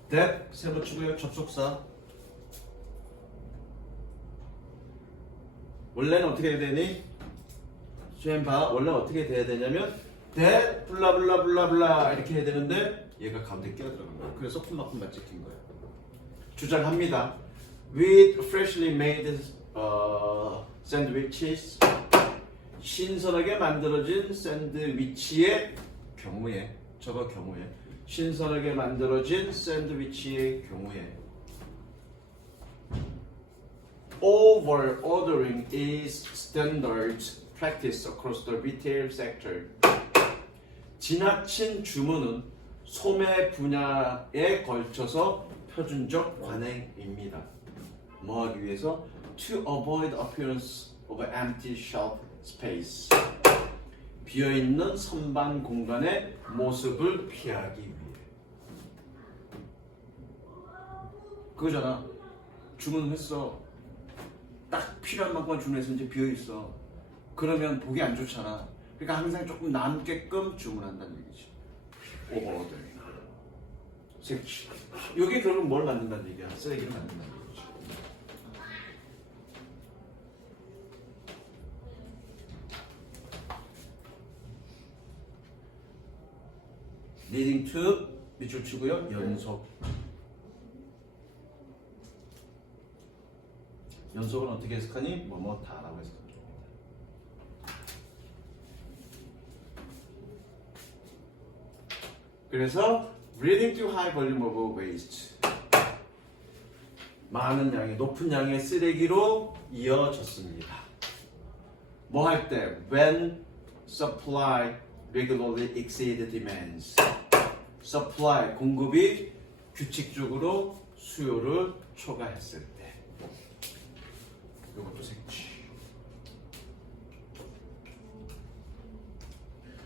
that, 세 붙이고요. 접속사. 원래는 어떻게 해야 되니? 원래 어떻게 돼야 되냐면 that 블라블라블라블라 이렇게 해야 되는데 얘가 가운데 끼어 들어간 거야. 그래서 콤마콤마 찍힌 거야. 주장합니다. With freshly made sandwiches, 신선하게 만들어진 샌드위치의 경우에, 저거 경우에, 신선하게 만들어진 샌드위치의 경우에 over ordering is standard practice across the retail sector. 지나친 주문은 소매 분야에 걸쳐서 표준적 관행입니다. 뭐 하기 위해서? To avoid appearance of empty shelf space. 비어있는 선반 공간의 모습을 피하기 위해. 그거잖아. 주문했어. 딱 필요한 만큼만 주문해서 이제 비어있어. 그러면 보기 안 좋잖아. 그러니까 항상 조금 남게끔 주문한다는 얘기지. 오버오더링. 색취. 이게 결국 뭘 만든다는 얘기야? 쓰레기를 만든다는 얘기죠. leading to 밑줄 치고요. 연속. 연속은 어떻게 해석하니? 뭐뭐다라고 해석합니다. 그래서 leading to high volume of waste. 많은 양의 높은 양의 쓰레기로 이어졌습니다. 뭐 할 때? When supply regularly exceed demands. supply 공급이 규칙적으로 수요를 초과했을 때. 이것도 색취.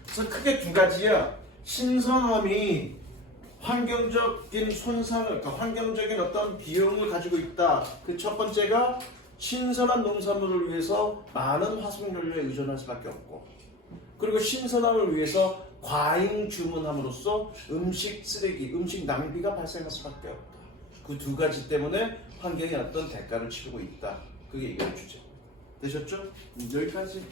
그래서 크게 두 가지야. 신선함이 환경적인 손상을, 그러니까 환경적인 어떤 비용을 가지고 있다. 그 첫 번째가 신선한 농산물을 위해서 많은 화석연료에 의존할 수밖에 없고, 그리고 신선함을 위해서 과잉 주문함으로써 음식 쓰레기, 음식 낭비가 발생할 수밖에 없다. 그 두 가지 때문에 환경이 어떤 대가를 치르고 있다. 그게 이건 주제. 되셨죠? 여기까지.